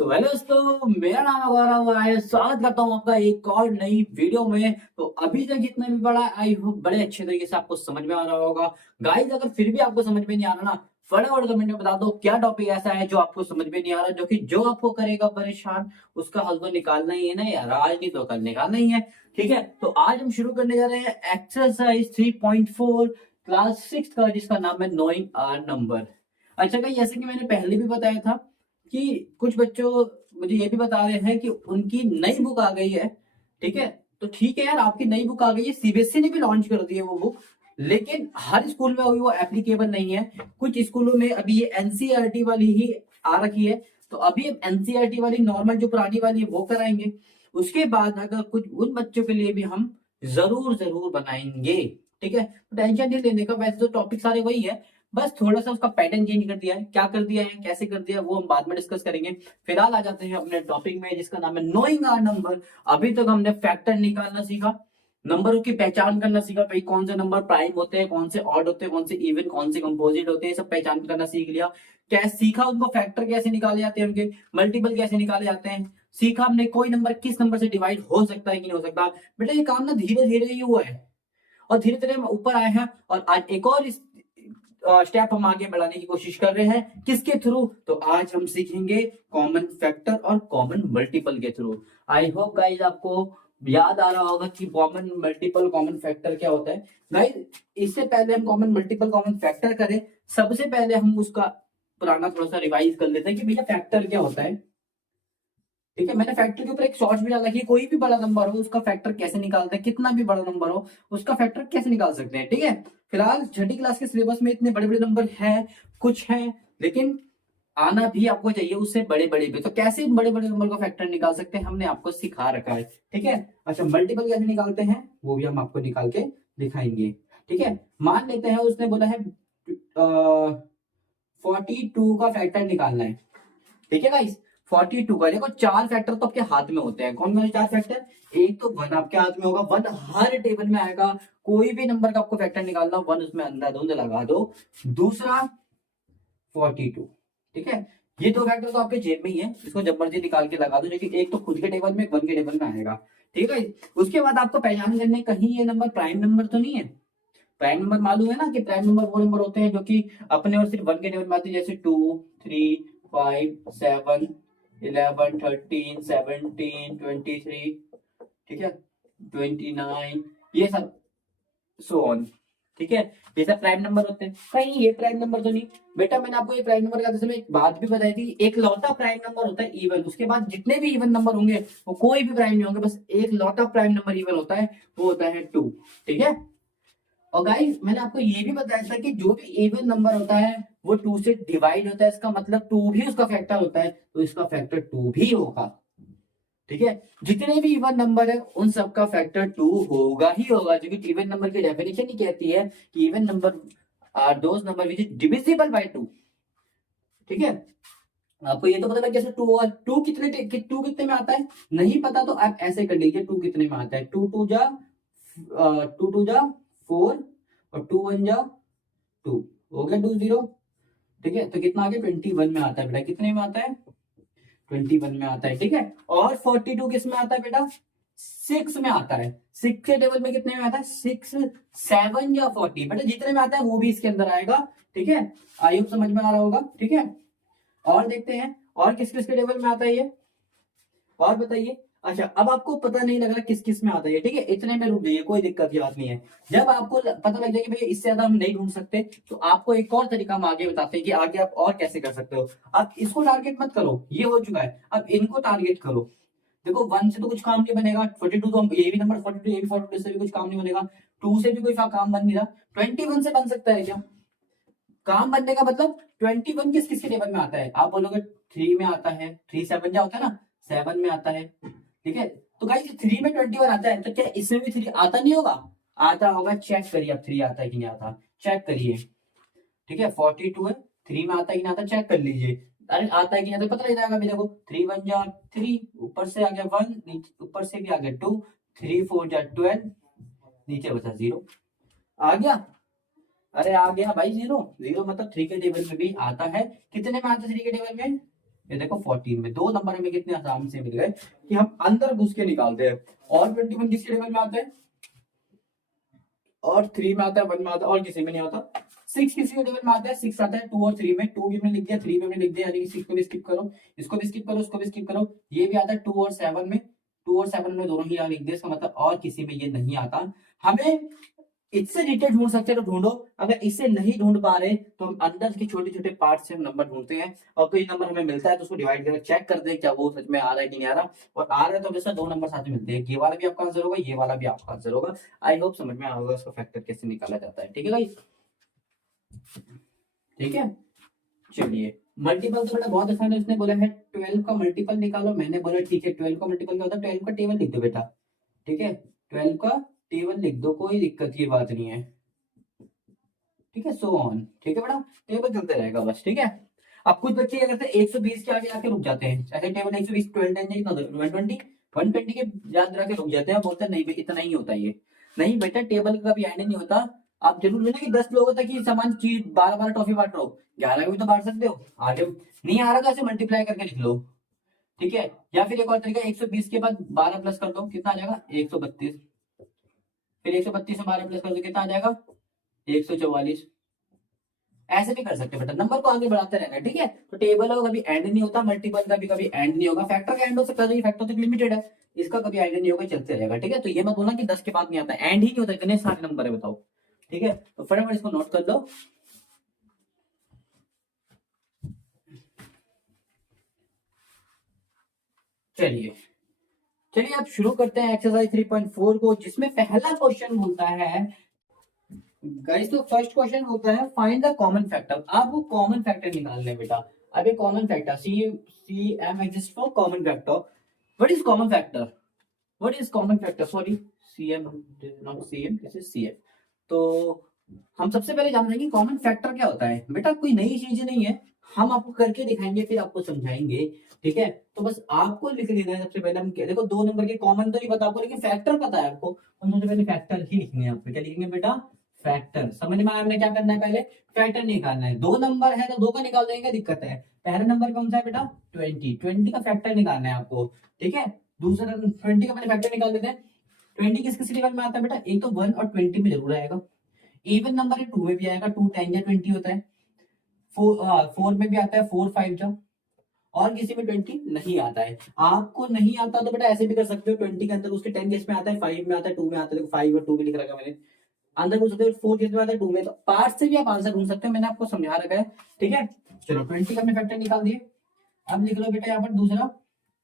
तो हेलो दोस्तों, मेरा नाम है गौरव है। स्वागत करता हूँ आपका एक और नई वीडियो में। तो अभी तक जितना भी पढ़ा आई होप बड़े अच्छे तरीके से आपको समझ में आ रहा होगा। गाइस, अगर फिर भी आपको समझ में नहीं आ रहा ना, फटाफट कमेंट में बता दो क्या टॉपिक ऐसा है जो आपको समझ में नहीं आ रहा, जो आपको करेगा परेशान। उसका हल तो निकालना ही है ना यार, आज नहीं तो कल निकालना ही है। ठीक है, तो आज हम शुरू करने जा रहे हैं एक्सरसाइज 3.4 क्लास 6 का, जिसका नाम है नोइंग आर नंबर। अच्छा भाई, जैसे कि मैंने पहले भी बताया था कि कुछ बच्चों मुझे ये भी बता रहे हैं कि उनकी नई बुक आ गई है। ठीक है, तो ठीक है यार, आपकी नई बुक आ गई है, सीबीएसई ने भी लॉन्च कर दी है वो बुक। लेकिन हर स्कूल में अभी वो एप्लीकेबल नहीं है। कुछ स्कूलों में अभी ये एनसीईआरटी वाली ही आ रखी है। तो अभी एनसीईआरटी वाली नॉर्मल जो पुरानी वाली है वो कराएंगे। उसके बाद अगर कुछ उन बच्चों के लिए भी हम जरूर जरूर बनाएंगे। ठीक है, तो टेंशन नहीं लेने का, वैसे तो टॉपिक सारे वही है, बस थोड़ा सा उसका पैटर्न चेंज कर दिया है। क्या कर दिया है, कैसे कर दिया है, वो हम बाद में डिस्कस करेंगे। फिलहाल आ जाते हैं अपने टॉपिक में, जिसका नाम है नोइंग आर नंबर। अभी तक हमने फैक्टर निकालना सीखा, नंबरों की पहचान करना सीखा, भाई कौन से नंबर प्राइम होते हैं, कौन से ऑड होते हैं, कौन से इवन, कौन से कंपोजिट होते हैं, सब पहचान करना सीख लिया। क्या सीखा उनको, फैक्टर कैसे निकाले जाते हैं, उनके मल्टीपल कैसे निकाले जाते हैं। सीखा हमने कोई नंबर किस नंबर से डिवाइड हो सकता है कि नहीं हो सकता। बेटा ये काम ना धीरे धीरे ही हुआ है और धीरे धीरे हम ऊपर आए हैं। और आज एक और स्टेप हम आगे बढ़ाने की कोशिश कर रहे हैं, किसके थ्रू, तो आज हम सीखेंगे कॉमन फैक्टर और कॉमन मल्टीपल के थ्रू। आई होप गाइज आपको याद आ रहा होगा कि कॉमन मल्टीपल कॉमन फैक्टर क्या होता है। गाइज, इससे पहले हम कॉमन मल्टीपल कॉमन फैक्टर करें, सबसे पहले हम उसका पुराना थोड़ा सा रिवाइज कर लेते हैं कि भैया फैक्टर क्या होता है। ठीक है, मैंने फैक्टर के ऊपर एक शॉर्ट्स भी डाला कि कोई भी बड़ा नंबर हो उसका फैक्टर कैसे निकालते हैं, कितना भी बड़ा नंबर हो उसका फैक्टर कैसे निकाल सकते हैं। ठीक है, फिलहाल छठी क्लास के सिलेबस में इतने बड़े बड़े नंबर हैं, कुछ हैं, लेकिन आना भी आपको चाहिए उससे बड़े बड़े भी। तो कैसे बड़े बड़े नंबर का फैक्टर निकाल सकते हैं हमने आपको सिखा रखा है। ठीक है, अच्छा मल्टीपल कैसे निकालते हैं वो भी हम आपको निकाल के दिखाएंगे। ठीक है, मान लेते हैं उसने बोला है 42 का फैक्टर निकालना है। ठीक है गाइस, 42 का देखो, चार फैक्टर तो आपके हाथ में होते हैं। कौन कौन से चार फैक्टर, एक तो वन आपके हाथ में होगा, वन हर टेबल में आएगा। कोई भी नंबर का आपको फैक्टर निकालना हो, वन उसमें अंधाधुंध लगा दो। दूसरा 42। ठीक है, ये दो फैक्टर तो आपके जेब में ही है, इसको जब मर्जी निकाल के लगा दो, जो कि एक तो खुद के टेबल में, एक वन के टेबल में आएगा। ठीक है, उसके बाद आपको पहचान करने, कहीं ये नंबर प्राइम नंबर तो नहीं है। प्राइम नंबर मालूम है ना कि प्राइम नंबर वो नंबर होते हैं जो कि अपने और सिर्फ वन के टेबल में आते हैं, जैसे 2, 3, 5, 7, 11, 13, 17, 23। ठीक है, 29, ये सब सो ऑन। ठीक है, ये सब प्राइम नंबर होते हैं। कहीं ये प्राइम नंबर तो नहीं। बेटा मैंने आपको ये प्राइम नंबर का जैसे मैं एक बात भी बताई थी, एक लौता प्राइम नंबर होता है इवन, उसके बाद जितने भी इवन नंबर होंगे वो कोई भी प्राइम नहीं होंगे, बस एक लौता प्राइम नंबर इवन होता है, वो होता है 2। ठीक है, और गाइस मैंने आपको ये भी बताया था कि जो भी इवन नंबर होता है वो 2 से डिवाइड होता है, इसका मतलब 2 भी उसका फैक्टर होता है, तो इसका फैक्टर 2 भी होगा। ठीक है, जितने भी इवन नंबर है उन सबका फैक्टर 2 होगा ही होगा, जो कि इवन नंबर की डेफिनेशन ही कहती है कि even number are those number which is divisible by 2। ठीक है, आपको ये तो पता लग कैसे 2 और 2 टू कितने में आता है, नहीं पता तो आप ऐसे कर लीजिए 2 कितने में आता है। 2 2 जा 4 और 2 1 जा 2, हो गया 20। ठीक है, तो कितना आ गया 21 में आता है बेटा, कितने में आता है 21 में आता है। ठीक है, और 42 किस में आता है बेटा, 6 में आता है। 6 के टेबल में कितने में आता है, 6 7 या 40, बेटा जितने में आता है वो भी इसके अंदर आएगा। ठीक है, आई होप समझ में आ रहा होगा। ठीक है, और देखते हैं और किस किस के टेबल में आता है ये, और बताइए। अच्छा, अब आपको पता नहीं लग रहा किस किस में आता है, ठीक है, इतने में रुक जाइए, कोई दिक्कत की बात नहीं है। जब आपको पता लग जाए कि भाई इससे ज्यादा हम नहीं ढूंढ सकते, तो आपको एक और तरीका हम आगे बताते हैं कि आगे आप और कैसे कर सकते हो। आप इसको टारगेट मत करो, ये हो चुका है, अब इनको टारगेट करो। देखो 1 से तो कुछ काम नहीं बनेगा, 42 तो हम ये भी नंबर 42, ये भी 42 से भी कुछ काम नहीं बनेगा, 2 से भी कोई काम बन नहीं रहा, 21 से बन सकता है क्या। काम बनने का मतलब 21 किस किस के टेबल में आता है, आप बोलोगे 3 में आता है, 3 7 जा होता है ना, 7 में आता है। ठीक है, तो गाइस 3 में 21 आता है, तो क्या इसमें भी 3 आता नहीं होगा, आता होगा। चेक करिए अब 3 आता है कि नहीं आता, चेक करिए। ठीक है, 42 है, 3 में आता है कि नहीं आता, चेक कर लीजिए। अरे आता है कि नहीं आता पता लग जाएगा। अभी देखो 3 1 जा 3, ऊपर से आ गया 1, ऊपर से भी आ गया 2, 3 4 जा 12, नीचे बचा 0, आ गया। अरे आ गया भाई 0, 0 मतलब 3 के टेबल में भी आता है। कितने में आता है 3 के टेबल में, ये देखो 14 में 2 नंबर हमें कितने आराम से मिल गए कि हम अंदर घुस के निकालते हैं। और 21 किसके टेबल में आता है, और 3 में आता है, 1 में आता है, और किसी में नहीं आता। 6 किसी के टेबल में आता है, 6 आता है 2 और 3 में, 2 भी हमने लिख दिया, 3 भी हमने लिख दिया, यानी कि 6 को भी स्किप करो, इसको भी स्किप करो, उसको भी स्किप करो। ये भी आता है 2 और 7 में, 2 और 7 में दोनों ही यहाँ लिख दिया, इसका मतलब और किसी में ये नहीं आता। हमें इससे रिलेटेड ढूंढ सकते हैं तो ढूंढो, अगर इससे नहीं ढूंढ पा रहे तो हम अंदर के छोटे छोटे पार्ट से हम नंबर ढूंढते हैं, और कोई नंबर हमें मिलता है तो उसको डिवाइड करके चेक करते हैं क्या वो सच में आ रहा है कि नहीं आ रहा। और आ रहा है तो हमेशा 2 नंबर साथ में मिलते हैं, ये वाला भी आपका आंसर होगा, ये वाला भी आपका आंसर होगा। आई होप समझ में आएगा इसका फैक्टर कैसे निकाला जाता है। ठीक है गाइस, ठीक है। चलिए मल्टीपल तो बेटा बहुत आसान है, उसने बोला है 12 का मल्टीपल निकालो, मैंने बोला ठीक है 12 का मल्टीपल क्या होता है, 12 का टेबल लिख दो बेटा। ठीक है 12 का टेबल लिख दो, कोई दिक्कत की बात नहीं है। ठीक है सो ऑन, ठीक है बेटा, टेबल चलते रहेगा बस। ठीक है, अब कुछ बच्चे क्या करते हैं 120 के आगे आके रुक जाते हैं, ऐसे टेबल 120 12 10 कितना 120 120 के याद रख के रुक जाते हैं, बोलते हैं नहीं भाई इतना ही होता है ये। नहीं बेटा टेबल का कभी एंड नहीं होता। आप जरूर नहीं कि 10 लोगों तक ही समान चीज 12 12 टॉफी बांट रहे हो, 11 का भी तो बांट सकते हो। आगे नहीं आ रहा तो ऐसे मल्टीप्लाई करके लिख लो। ठीक है, या फिर एक और तरीका 120 के बाद 12 प्लस कर दो, कितना आ जाएगा 132, फिर 132 में 12 प्लस कर दो कितना आ जाएगा 144। ऐसे भी कर सकते हैं बेटा, नंबर को आगे बढ़ाते रहना है। ठीक है, तो टेबल का कभी एंड नहीं होता, मल्टीपल का भी कभी एंड नहीं होगा, फैक्टर का एंड हो सकता है, फैक्टर तक लिमिटेड है, इसका कभी एंड नहीं होगा, चलते रहेगा। ठीक है, तो ये मत बोलना कि 10 के बाद नहीं आता, एंड ही नहीं होता, इतने सारे नंबर है बताओ। ठीक है, तो फटाफट इसको नोट कर लो। चलिए चलिए अब शुरू करते हैं एक्सरसाइज 3.4 को, जिसमें पहला क्वेश्चन बोलता है गाइस, तो फर्स्ट क्वेश्चन होता है फाइंड द कॉमन फैक्टर। आपको कॉमन फैक्टर निकालना है बेटा। अब ये common factor C M exist for common factor. What is common factor, what is common factor, sorry C M not C M, this is C F. तो हम सबसे पहले जान लेंगे कॉमन फैक्टर क्या होता है। बेटा कोई नई चीज नहीं है, हम आपको करके दिखाएंगे फिर आपको समझाएंगे। ठीक है, तो बस आपको लिख लेना है सबसे पहले। हम देखो 2 नंबर के कॉमन तो नहीं पता आपको, लेकिन फैक्टर पता है आपको, हम सबसे पहले फैक्टर ही लिखने हैं। आपको क्या लिखेंगे बेटा, फैक्टर। समझ में आया हमने क्या करना है, पहले फैक्टर निकालना है। 2 नंबर है तो 2 का निकाल देंगे, दिक्कत है। पहला नंबर कौन सा है बेटा 20, 20 का फैक्टर निकालना है आपको। ठीक है, दूसरा 20 का पहले फैक्टर निकाल देते हैं। 20 किस किस टेबल में आता है बेटा, एक तो 1 और 20 में जरूर आएगा। इवन नंबर है 2 में भी आएगा, 2 10 या 20 होता है। 4 में भी आता है, 4 5 जा, और किसी में 20 नहीं आता है। आपको नहीं आता तो बेटा ऐसे भी कर सकते हो, 20 के अंदर उसके 10 किस में आता है, 5 में आता है, 2 में आता है। 5 और 2 भी लिख रखा मैंने, अंदर पूछ सकते हो 4 किस में आता है, 2 में। तो पार्ट से भी आप आंसर ढूंढ सकते हो, मैंने आपको समझा रखा है। ठीक है, चलो 20 का हमने फैक्टर निकाल दिए। अब लिख लो बेटा यहाँ पर दूसरा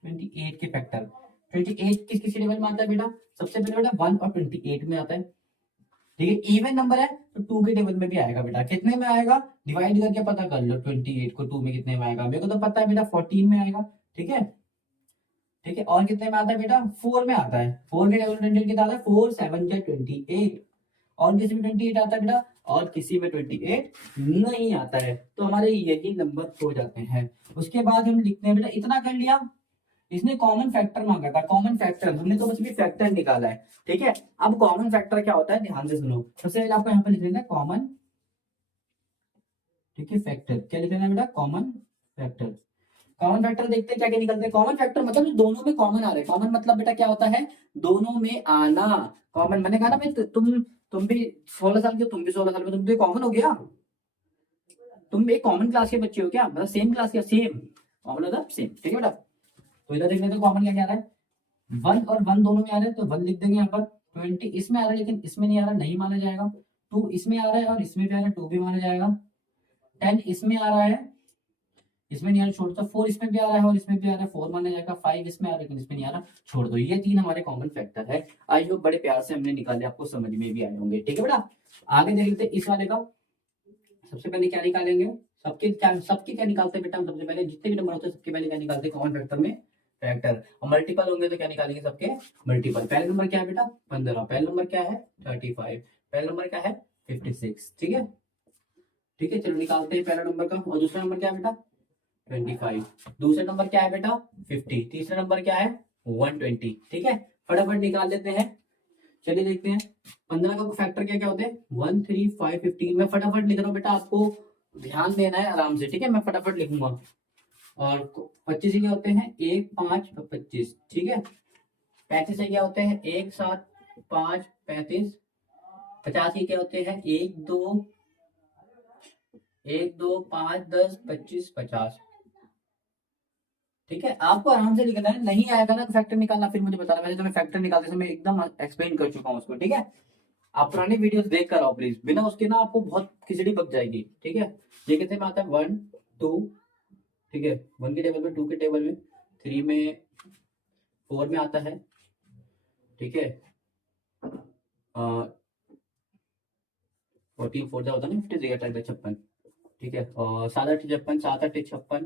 28 के फैक्टर। 28 किस किस टेबल में आता है बेटा, सबसे पहले बेटा 1 और 28 में आता है। ठीक है, इवन नंबर है तो 2 के टेबल में भी आएगा बेटा। कितने में आएगा, डिवाइड करके पता कर लो, 28 को 2 में कितने में आएगा, मेरे को तो पता है बेटा 14 में आएगा। ठीक है, ठीक है, और कितने में आता है बेटा 4 में आता है। 4 के टेबल 28 कितना आता है, 4 7 या 28, और किसी में 28 आता है बेटा, और किसी में 28 नहीं आता है। तो हमारे यही नंबर हो जाते हैं। उसके बाद हम लिखते हैं बेटा, इतना कर लिया, इसने कॉमन फैक्टर मांगा था। कॉमन फैक्टर हमने तो बस भी फैक्टर निकाला है। ठीक है, अब कॉमन फैक्टर क्या होता है ध्यान से सुनो। सबसे पहले आपको यहाँ पर लिख लेना है कॉमन, ठीक है, फैक्टर। क्या लिख लेना है बेटा, कॉमन फैक्टर। कॉमन फैक्टर देखते हैं क्या क्या निकलते हैं। कॉमन फैक्टर मतलब जो दोनों में कॉमन आ रहे हैं। कॉमन मतलब बेटा क्या होता है, दोनों में आना। कॉमन मैंने कहा ना भाई, तुम भी 16 साल के, तुम भी 16 साल में, तुम तो कॉमन हो गया। तुम एक कॉमन क्लास के बच्चे हो क्या, मतलब सेम क्लास के, सेम कॉमन मतलब सेम। ठीक है बेटा, तो इधर देख लेते हैं कॉमन क्या क्या आ रहा है। 1 और 1 दोनों में आ रहे हैं तो 1 लिख देंगे यहाँ पर। 20 इसमें आ रहा है लेकिन इसमें नहीं आ रहा, नहीं माना जाएगा। 2 इसमें आ रहा है और इसमें भी आ रहा है, 2 भी माना जाएगा। 10 इसमें आ रहा है, इसमें नहीं आ रहा, छोड़ दो। 4 इसमें भी आ रहा है और इसमें भी आ रहा है, 4 माना जाएगा। 5 इसमें आ रहा है लेकिन इसमें नहीं आ रहा, छोड़ दो। ये 3 हमारे कॉमन फैक्टर है। आई होप बड़े प्यार से हमने निकाले, आपको समझ में भी आए होंगे। ठीक है बेटा, आगे देख लेते हैं इस वाले का। सबसे पहले क्या निकालेंगे, सबके क्या निकालते हैं बेटा हम, सबसे पहले जितने भी नंबर होते हैं सबके पहले क्या निकालते हैं कॉमन फैक्टर में, फैक्टर। और मल्टीपल होंगे तो क्या निकालेंगे सबके, मल्टीपल। पहला नंबर क्या है बेटा 15, पहला नंबर क्या है 35, पहला नंबर क्या है 56। ठीक है, ठीक है, चलो निकालते हैं पहला नंबर का। और दूसरा नंबर क्या है बेटा 25, दूसरा नंबर क्या है बेटा 50, तीसरा नंबर क्या है 120। ठीक है, फटाफट निकाल लेते हैं। चलिए देखते हैं 15 का फैक्टर क्या क्या होते हैं, 1 3 5 15। मैं फटाफट लिख रहा हूँ बेटा, आपको ध्यान देना है आराम से। ठीक है, मैं फटाफट लिखूंगा। और 25 के क्या होते हैं 1 5 25, ठीक है। 35 के क्या होते हैं 1 7 5 35। 50 के क्या होते हैं 1 2 5 10 25 50, ठीक है। आपको आराम से लिखना है, नहीं आएगा ना फैक्टर निकालना फिर मुझे बताना, वैसे तो मैं फैक्टर निकालते समय एकदम एक्सप्लेन कर चुका हूँ उसको, ठीक है। आप पुरानी वीडियोस देख कर आओ प्लीज, बिना उसके ना आपको बहुत खिचड़ी पक जाएगी, ठीक है। ये कितने में आता है 1 2, ठीक है। 1 के टेबल में, 2 के टेबल में, 3 में, 4 में आता है, ठीक है। 14 4 होता है ना 53 56, ठीक है। और 7 8 56, 7 8 56,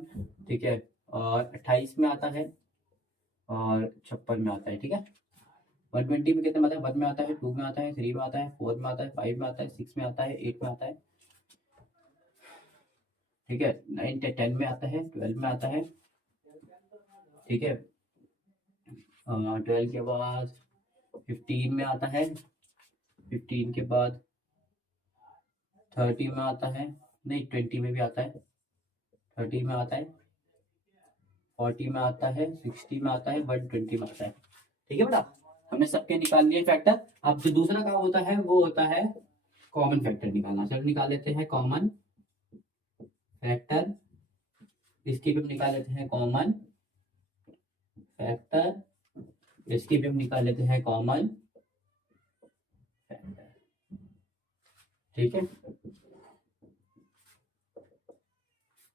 ठीक है। और 28 में आता है और 56 में आता है, ठीक है। 120 में कितने में आता है 1 में आता है, 2 में आता है, 3 में आता है, 4 में आता है, 5 में आता है, 6 में आता है, 8 में आता है, ठीक है। 9 10 में आता है, 12 में आता है, ठीक है। 12 के बाद 15 में आता है, 15 के बाद 30 में आता है, नहीं 20 में भी आता है, 30 में आता है, 40 में आता है, 60 में आता है, 120 में आता है, ठीक है बेटा। हमने सबके निकाल लिए फैक्टर। अब जो दूसरा काम होता है वो होता है कॉमन फैक्टर निकालना। चलो निकाल लेते हैं कॉमन फैक्टर, इसकी भी हम निकाल लेते हैं कॉमन फैक्टर, इसकी भी हम निकाल लेते हैं कॉमन फैक्टर, ठीक है।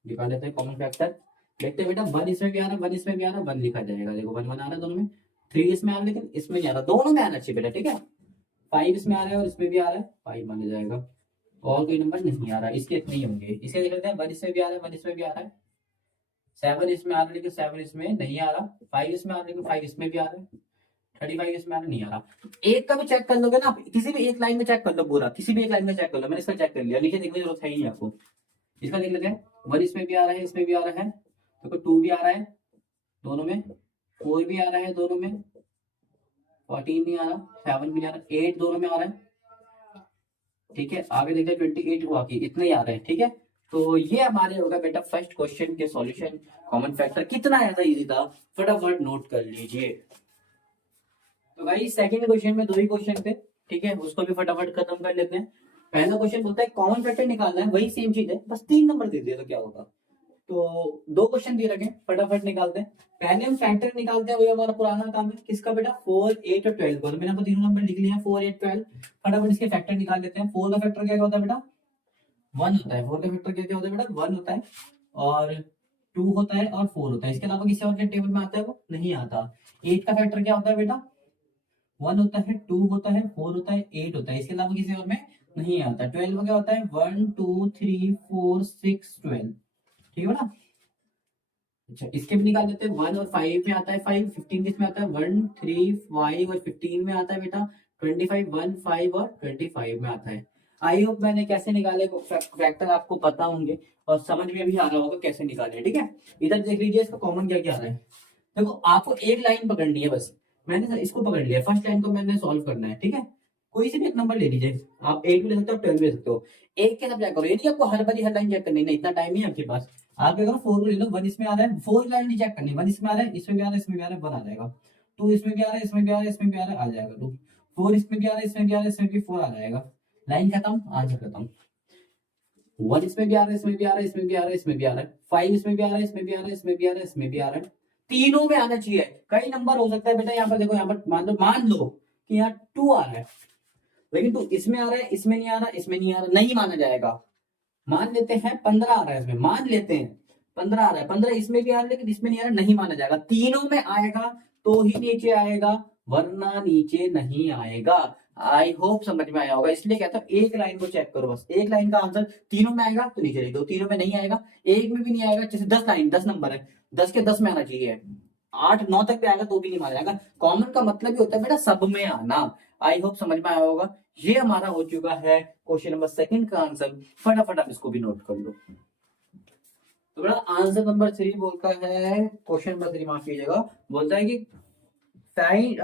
निकाल लेते हैं कॉमन फैक्टर। देखते हैं बेटा 1 इसमें भी आ रहा है, 1 इसमें भी आ रहा है, 1 लिखा जाएगा। देखो 1 1 आ रहा है दोनों में, 3 इसमें आ रहा है लेकिन इसमें नहीं आ रहा, दोनों में आना चाहिए बेटा, ठीक है। 5 इसमें आ रहा है और इसमें भी आ रहा है, 5 माना जाएगा। और कोई नंबर नहीं आ रहा, इसके इतने ही होंगे। इसके देख लेते हैं 1 इसमें भी आ रहा है, 1 इसमें भी आ रहा है, 7 इसमें आ रहा है लेकिन 7 इसमें नहीं आ रहा, 5 इसमें आ रहा है लेकिन 5 इसमें भी आ रहा है, 35 इसमें आ रहा नहीं आ रहा। एक का भी चेक कर लोगे ना, किसी भी एक लाइन में चेक कर लो, पूरा किसी भी एक लाइन में चेक कर लो। मैंने इसका चेक कर लिया, नीचे देखने की जरूरत है ही नहीं आपको। इसका देख लेते हैं 1 इसमें भी आ रहा है, इसमें भी आ रहा है, तो 2 भी आ रहा है दोनों में, 4 भी आ रहा है दोनों में, 14 नहीं आ रहा, 7 भी नहीं आ रहा, 8 दोनों में आ रहा है, ठीक है। आगे देखते हैं 28 हुआ कि इतने ही आ रहे हैं, ठीक है। तो ये हमारे होगा बेटा फर्स्ट क्वेश्चन के सॉल्यूशन। कॉमन फैक्टर कितना आया था, इजी था, फटाफट नोट कर लीजिए। तो भाई सेकंड क्वेश्चन में 2 ही क्वेश्चन थे, ठीक है, उसको भी फटाफट खत्म कर लेते हैं। पहला क्वेश्चन बोलता है कॉमन फैक्टर निकालना है, वही सेम चीज है, बस 3 नंबर दे दिए तो क्या होगा। तो 2 क्वेश्चन दिए रखे, फटाफट निकालते हैं। पहले हम फैक्टर निकालते हैं, वही हमारा पुराना काम है, किसका बेटा 4 8 और 12 को। तो मैंने आपको तीनों नंबर लिख लिए हैं 4 8 12। फटाफट इसके फैक्टर निकाल लेते हैं। 4 का फैक्टर क्या होता है बेटा 1 होता है, 4 का फैक्टर क्या होता है बेटा 1 होता है, और 2 होता है और 4 होता है। इसके अलावा किसी और के टेबल में आता है वो नहीं आता। 8 का फैक्टर क्या होता है बेटा 1 होता है, 2 होता है, 4 होता है, 8 होता है। इसके अलावा किसी और में नहीं आता। 12 क्या होता है 1 2 3 4 6 12, ठीक है ना। अच्छा इसके भी निकाल देते हैं। 1 और 5 में आता है 5, 15 किसमें आता है 1 3 5 और 15 में आता है बेटा 25, 1 5 और 25 में आता है। आई होप मैंने कैसे निकाले फैक्टर आपको पता होंगे और समझ में भी आ रहा होगा कैसे निकाले, ठीक है। इधर देख लीजिए इसका कॉमन क्या क्या आ रहा है। देखो आपको एक लाइन पकड़नी है बस, मैंने इसको पकड़ लिया, फर्स्ट लाइन को मैंने सॉल्व करना है, ठीक है। कोई से भी एक नंबर ले लीजिए, आप 8 भी ले सकते हो, 12 भी ले सकते हो। एक के साथ चेक करो, यदि आपको हर बारी हर लाइन चेक करनी है, इतना टाइम नहीं है आपके पास। आप क्या करो 4 को ले लो, 1 इसमें आ रहा है, 4 लाइन नहीं चेक करनी, 1 इसमें आ रहा है, इसमें भी आ रहा है, इसमें भी आ रहा है, 1 आ जाएगा। 2 इसमें भी आ रहा है, इसमें भी आ रहा है, इसमें भी आ रहा है, आ जाएगा 2। 4 इसमें भी आ रहा है, इसमें भी आ रहा है, इसमें भी 4 आ जाएगा। लाइन खत्म, आंसर खत्म। 1 इसमें भी आ रहा है, इसमें भी आ रहा है, इसमें भी आ रहा है, इसमें भी आ रहा है, 5 इसमें भी आ रहा है, इसमें भी आ रहा है, इसमें भी आ रहा है, इसमें भी आ रहा है। तीनों में आना चाहिए। कई नंबर हो सकता है बेटा, यहाँ पर देखो, यहाँ पर मान लो कि यहाँ 2 आ रहा है, लेकिन 2 इसमें आ रहा है, इसमें नहीं आ रहा, इसमें नहीं आ रहा, नहीं माना जाएगा। मान लेते हैं 15 आ रहा है इसमें, मान लेते हैं 15 आ रहा है, 15 इसमें भी आ रहा है लेकिन इसमें नहीं आ रहा, नहीं माना जाएगा। तीनों में आएगा तो ही नीचे आएगा, वरना नीचे नहीं आएगा। आई होप समझ में आया होगा, इसलिए कहता हूं एक लाइन को चेक करो बस, एक लाइन का आंसर तीनों में आएगा तो नीचे लिख दो, तीनों में नहीं आएगा, एक में भी नहीं आएगा, जैसे 10 लाइन 10 नंबर है, 10 के 10 में आना चाहिए, 8 9 तक भी आएगा तो भी नहीं माना जाएगा। कॉमन का मतलब ही होता है बेटा सब में आना। आई होप समझ में आया होगा। ये हमारा हो चुका है क्वेश्चन नंबर सेकंड का आंसर। फटाफट आप इसको भी नोट कर लो। तो बेटा आंसर नंबर 3 बोलता है, क्वेश्चन नंबर 3 माफ कीजिएगा, बोलता है कि फाइंड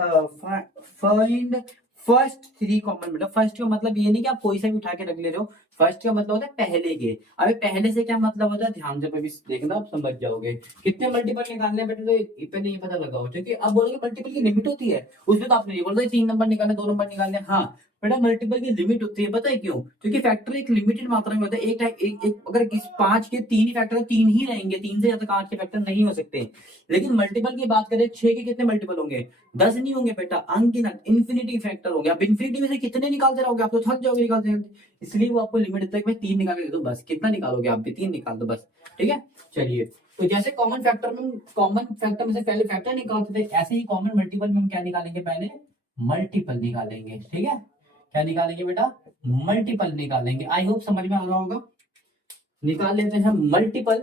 फर्स्ट 3 कॉमन। बेटा फर्स्ट का मतलब ये नहीं कि आप कोई सा भी उठा के रख ले रहे हो, फर्स्ट का मतलब होता है पहले के। अभी पहले से क्या मतलब होता है, ध्यान से भी देखना, आप समझ जाओगे। कितने मल्टीपल निकालने हैं बेटे, तो पहले ये पता लगाओ, क्योंकि अब बोलोगे मल्टीपल की लिमिट होती है, उसमें तो आपने नहीं बोल रहे 3 नंबर निकालने, 2 नंबर निकालने। हाँ बेटा, मल्टीपल की लिमिट होती है, पता है क्यों? क्योंकि फैक्टर एक लिमिटेड मात्रा में होता है। एक अगर किस 5 के 3 ही फैक्टर, 3 ही रहेंगे, 3 से ज्यादा 5 के फैक्टर नहीं हो सकते। लेकिन मल्टीपल की बात करें, 6 के कितने मल्टीपल होंगे? 10 नहीं होंगे बेटा, अनगिनत इन्फिनिटी फैक्टर होंगे। अब इन्फिनिटी में से कितने निकालते रहोगे, आप तो थक जाओगे निकालते। इसलिए वो आपको लिमिट देता है कि भाई 3 निकाल के दो बस। कितना निकालोगे आप भी? 3 निकाल दो बस। ठीक है, चलिए। तो जैसे कॉमन फैक्टर में से पहले फैक्टर निकालते थे, ऐसे ही कॉमन मल्टीपल में हम क्या निकालेंगे? पहले मल्टीपल निकालेंगे। ठीक है, क्या निकालेंगे बेटा? मल्टीपल निकालेंगे। आई होप समझ में आ रहा होगा। निकाल लेते हैं मल्टीपल,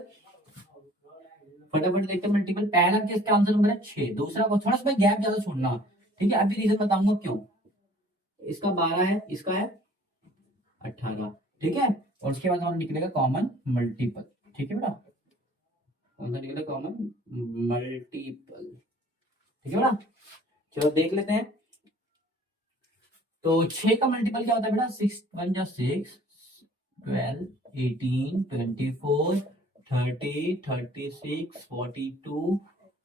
फटाफट देखते हैं मल्टीपल। पहला केस का आंसर नंबर है 6, दूसरा को थोड़ा सा गैप ज्यादा छोड़ना। ठीक है, अभी रीजन बताऊंगा क्यों। इसका 12 है, इसका है 18। ठीक है, और उसके बाद हमारा निकलेगा कॉमन मल्टीपल। ठीक है बेटा, कौन सा निकलेगा? Common multiple. ठीक है बेटा, चलो देख लेते हैं। तो 6 का मल्टीपल क्या होता है बेटा? 6 1 जा 6, 12 18 24 30 36 42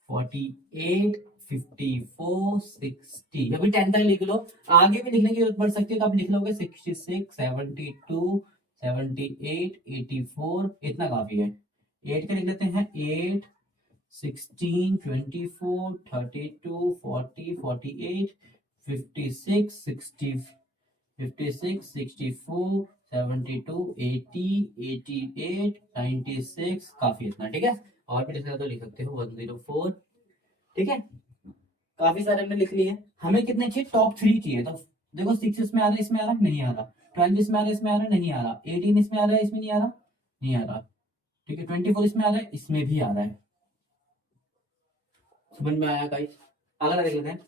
48 54 60। अभी 10 तक लिख लो, आगे भी लिखने की जरूरत पड़ सकती है तो आप लिख लोगे 66 72 78 84। इतना काफी है। 8 का लिख लेते हैं 8 16 24 32 40 48 56 60 56 64 72 80 88 96। काफी इतना। ठीक है, और भी लिखना तो लिख सकते हो 104। ठीक है, काफी सारे हमने लिख लिए। हमें कितने चाहिए? टॉप 3 चाहिए। तो देखो 6 इसमें आ रहा है, इसमें आ रहा है, नहीं आ रहा। 12 इसमें आ रहा है, इसमें आ रहा है, नहीं आ रहा। 18 इसमें आ रहा है, इसमें नहीं आ रहा, नहीं आ रहा। ठीक है, 24 इसमें आ रहा है, इसमें भी आ रहा है। समझ में आया गाइस? अगला देख लेते हैं।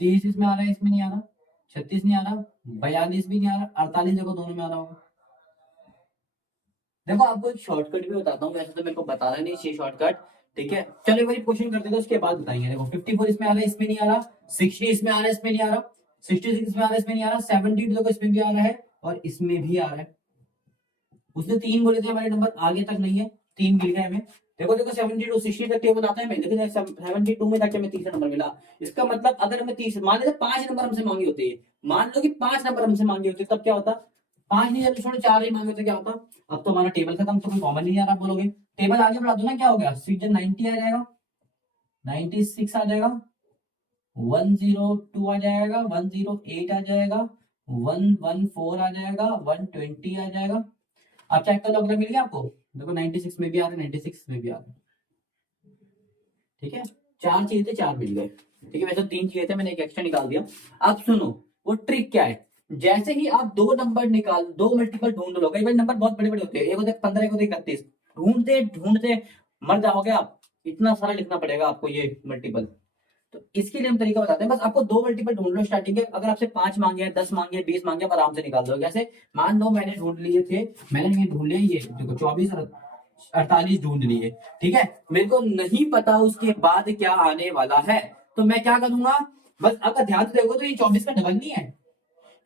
30 इसमें आ रहा है, इसमें नहीं आ रहा। 36 नहीं आ रहा, 42 भी नहीं आ रहा, 48 देखो दोनों में आ रहा होगा। देखो आपको एक शॉर्टकट भी बताता हूँ, वैसे तो मेरे को बताना नहीं चाहिए शॉर्टकट। ठीक है, चलो एक बार क्वेश्चन करते हैं, उसके बाद बताएंगे। देखो 54 इसमें आ रहा है, इसमें नहीं आ रहा। 60 इसमें आ रहा है, इसमें नहीं आ रहा। 66 इसमें आ रहा है, इसमें नहीं आ रहा। 72 देखो इसमें भी आ रहा है और इसमें भी आ रहा है। उसने 3 बोले थे, हमारे नंबर आगे तक नहीं है, 3 मिल गए हमें। देखो देखो 72 60 तक टेबल आता है, मैं लेकिन 72 में जाके हमें तीसरा नंबर मिला। इसका मतलब अगर हमें मान लेते 5 नंबर हमसे मांगी होती है, मान लो कि 5 नंबर हमसे मांगी होती है, तब क्या होता? 5 नहीं, जब छोड़ो 4 ही मांगे तो क्या होता? अब तो हमारा टेबल खत्म, तो कोई कॉमन नहीं आ रहा। बोलोगे टेबल आगे बढ़ा दो ना, क्या हो गया? 6 90 आ जाएगा, 96 आ जाएगा, 102 आ जाएगा, 108 आ जाएगा, 114 आ जाएगा, 120 आ जाएगा। आप चेक कर लो, अगर मिल गया आपको। देखो 96 में भी आ रहा है, 96 में भी आ रहा है। ठीक है, 4 चाहिए थे, 4 मिल गए। ठीक है, वैसे 3 चाहिए थे, मैंने एक एक्स्ट्रा निकाल दिया। अब सुनो, वो ट्रिक क्या है। जैसे ही आप 2 नंबर निकाल, 2 मल्टीपल ढूंढ लो। कई बार नंबर बहुत बड़े बड़े होते हैं, एक होते 15, एक होते 31। ढूंढते ढूंढते मर जाओगे आप। इतना सारा लिखना पड़ेगा आपको ये मल्टीपल। तो इसके लिए हम तरीका बताते हैं। बस आपको 2 मल्टीपल ढूंढ लो स्टार्टिंग के। अगर आपसे 5 मांगे, 10 मांगे, 20 मांगे, आप आराम से निकाल दो। जैसे मान लो मैंने ढूंढ लिए थे, मैंने ये ढूंढ लिए, ये देखो 24 और 48 ढूंढ लिए। ठीक है, मेरे को नहीं पता उसके बाद क्या आने वाला है, तो मैं क्या करूंगा? बस अगर ध्यान से देखो तो ये 24 का डबल नहीं है।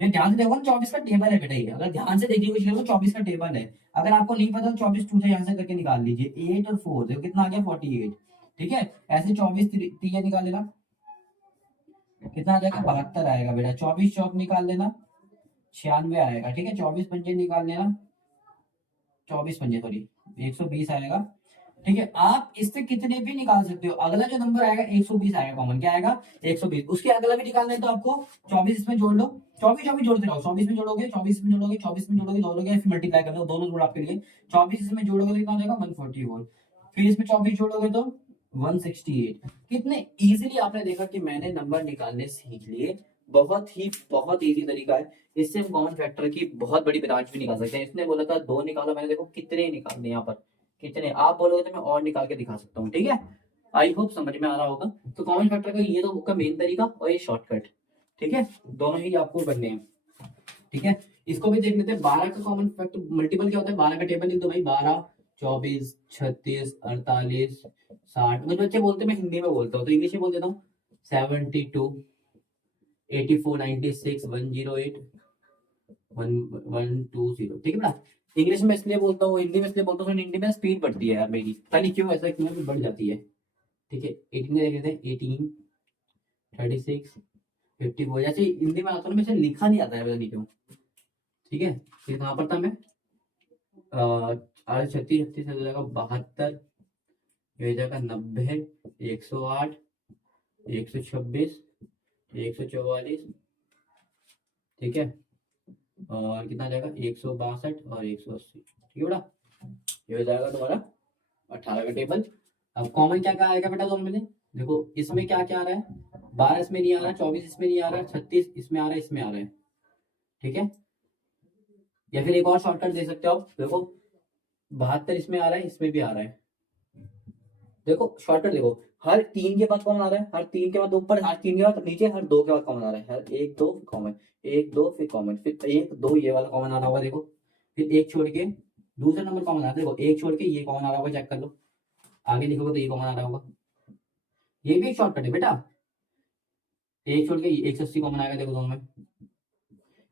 ये ध्यान से देखो ना, 24 का टेबल है बेटा ये। अगर ध्यान से देखिए कुछ, 24 का टेबल है। अगर आपको नहीं पता तो 24 टू से यहाँ से करके निकाल लीजिए। 8 और 4 देखो कितना आ गया, 48। ठीक है, ऐसे 24 तीन निकाल लेना, कितना आ जाएगा? 72 आएगा बेटा। 24 चौक निकाल लेना, 96 आएगा। ठीक है, 24 पंजे निकाल लेना, 24 पंजे सॉरी 120 आएगा। ठीक है, आप इससे कितने भी निकाल सकते हो। अगला जो नंबर आएगा 120 आएगा, कॉमन क्या आएगा? 120। उसके अगला भी निकालना है तो आपको 24 इसमें जोड़ लो, 24 जोड़ते रहो। 24 में जोड़ोगे, 24 में जोड़ोगे, 24 में जोड़ोगे, फिर मल्टीप्लाई कर लो, दोनों जोड़ आपके लिए। 24 इसमें जोड़ोगे तो कितना हो जाएगा? 144। फिर इसमें 24 जोड़ोगे तो 168। कितने इजीली आपने देखा कि मैंने नंबर निकालने सीख लिए। बहुत इजी तरीका है। इससे हम कॉमन फैक्टर की बहुत बड़ी ब्रांच भी निकाल सकते हैं। इसने बोला था 2 निकालो, मैंने देखो कितने निकालने यहाँ पर, कितने। आप बोलोगे तो मैं और निकाल के दिखा सकता हूँ। ठीक है, आई होप समझ में आ रहा होगा। तो कॉमन फैक्टर का ये तो उसका मेन तरीका और ये शॉर्टकट। ठीक है, दोनों ही आपको करने हैं। ठीक है, इसको भी देख लेते हैं। 12 का कॉमन फैक्टर मल्टीपल क्या होता है? 12 का टेबल लिख दो भाई। 12 24 36 48 60। कुछ बच्चे बोलते हैं, मैं हिंदी में बोलता हूँ तो इंग्लिश में बोल देता हूँ। 72 84 96 108 1120, ठीक है बेटा। इंग्लिश में इसलिए बोलता हूँ, हिंदी में इसलिए बोलता हूँ, हिंदी में स्पीड बढ़ती है यार मेरी, पता नहीं क्यों, ऐसा क्यों बढ़ जाती है। ठीक है, 18 देख लेते हैं, 18, 36, 54, जैसे हिंदी में आता है ना, वैसे लिखा नहीं आता है, पता नहीं क्यों। ठीक है, फिर कहाँ पर था मैं, 36, 36 हो जाएगा 72, ये हो जाएगा 90, 108, 126, 144, ठीक है, और कितना जाएगा 162 और 180, ठीक है बेटा। ये हो जाएगा तुम्हारा 18 का टेबल। अब कॉमन क्या क्या आएगा बेटा दोनों में से? देखो इसमें क्या क्या आ रहा है, 12 इसमें नहीं आ रहा, 24 इसमें नहीं आ रहा, 36 इसमें आ रहा है, इसमें आ रहा है, ठीक है। या फिर एक और शॉर्टकट दे सकते हो आप, देखो 72 इसमें आ रहा है, इसमें भी आ रहा है। देखो शॉर्टकट देखो, हर 3 के बाद कॉमन आ रहा है, हर 3 के बाद ऊपर, हर 3 के बाद नीचे, हर 2 के बाद कॉमन आ रहा है, हर 1 2 कॉमन, 1 2 फिर कॉमन, फिर 1 2 ये वाला कॉमन आ रहा होगा देखो, फिर एक छोड़ के दूसरा नंबर कॉमन आ रहा है, देखो एक छोड़ के ये कॉमन आ रहा होगा, चेक कर लो, आगे लिखोगे तो ये कॉमन आ रहा होगा। ये भी एक शॉर्टकट है बेटा, एक छोड़ के 180 कॉमन आएगा देखो दोनों में।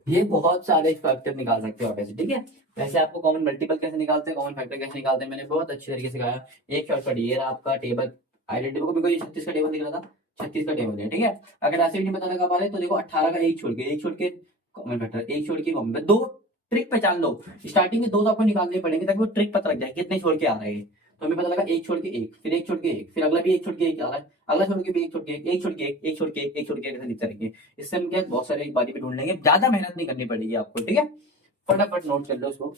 ये बहुत सारे फैक्टर निकाल सकते हो आप ऐसे, ठीक है। वैसे आपको कॉमन मल्टीपल कैसे निकालते हैं, कॉमन फैक्टर कैसे निकालते हैं, मैंने बहुत अच्छी तरीके से सिखाया। एक शॉर्टकट ये रहा आपका टेबल आइडेंटिटी को, ये 36 का टेबल दिख रहा था, 36 का टेबल है, ठीक है। अगर ऐसे भी नहीं पता लगा पा रहे तो देखो 18 का एक छोड़ के कॉमन फैक्टर, एक छोड़ के कॉमन, दो ट्रिक पहचान लो, स्टार्टिंग में दो तो आपको निकालने पड़ेंगे ताकि वो ट्रिक पता लग जाए कितने छोड़ के आ रहे हैं। तो हमें पता लगा एक छोड़ के एक, फिर एक छोड़ के एक, फिर अगला भी एक छोड़ के एक आ रहा है, अगला छोड़ के भी एक छोड़ के एक छोड़ के एक छोड़ के एक छोड़ के ऐसे लिखते रहेंगे। इससे हम क्या बहुत सारे एक बारी में ढूंढ लेंगे, ज्यादा मेहनत नहीं करनी पड़ेगी आपको, ठीक है। फटाफट नोट कर लो इसको।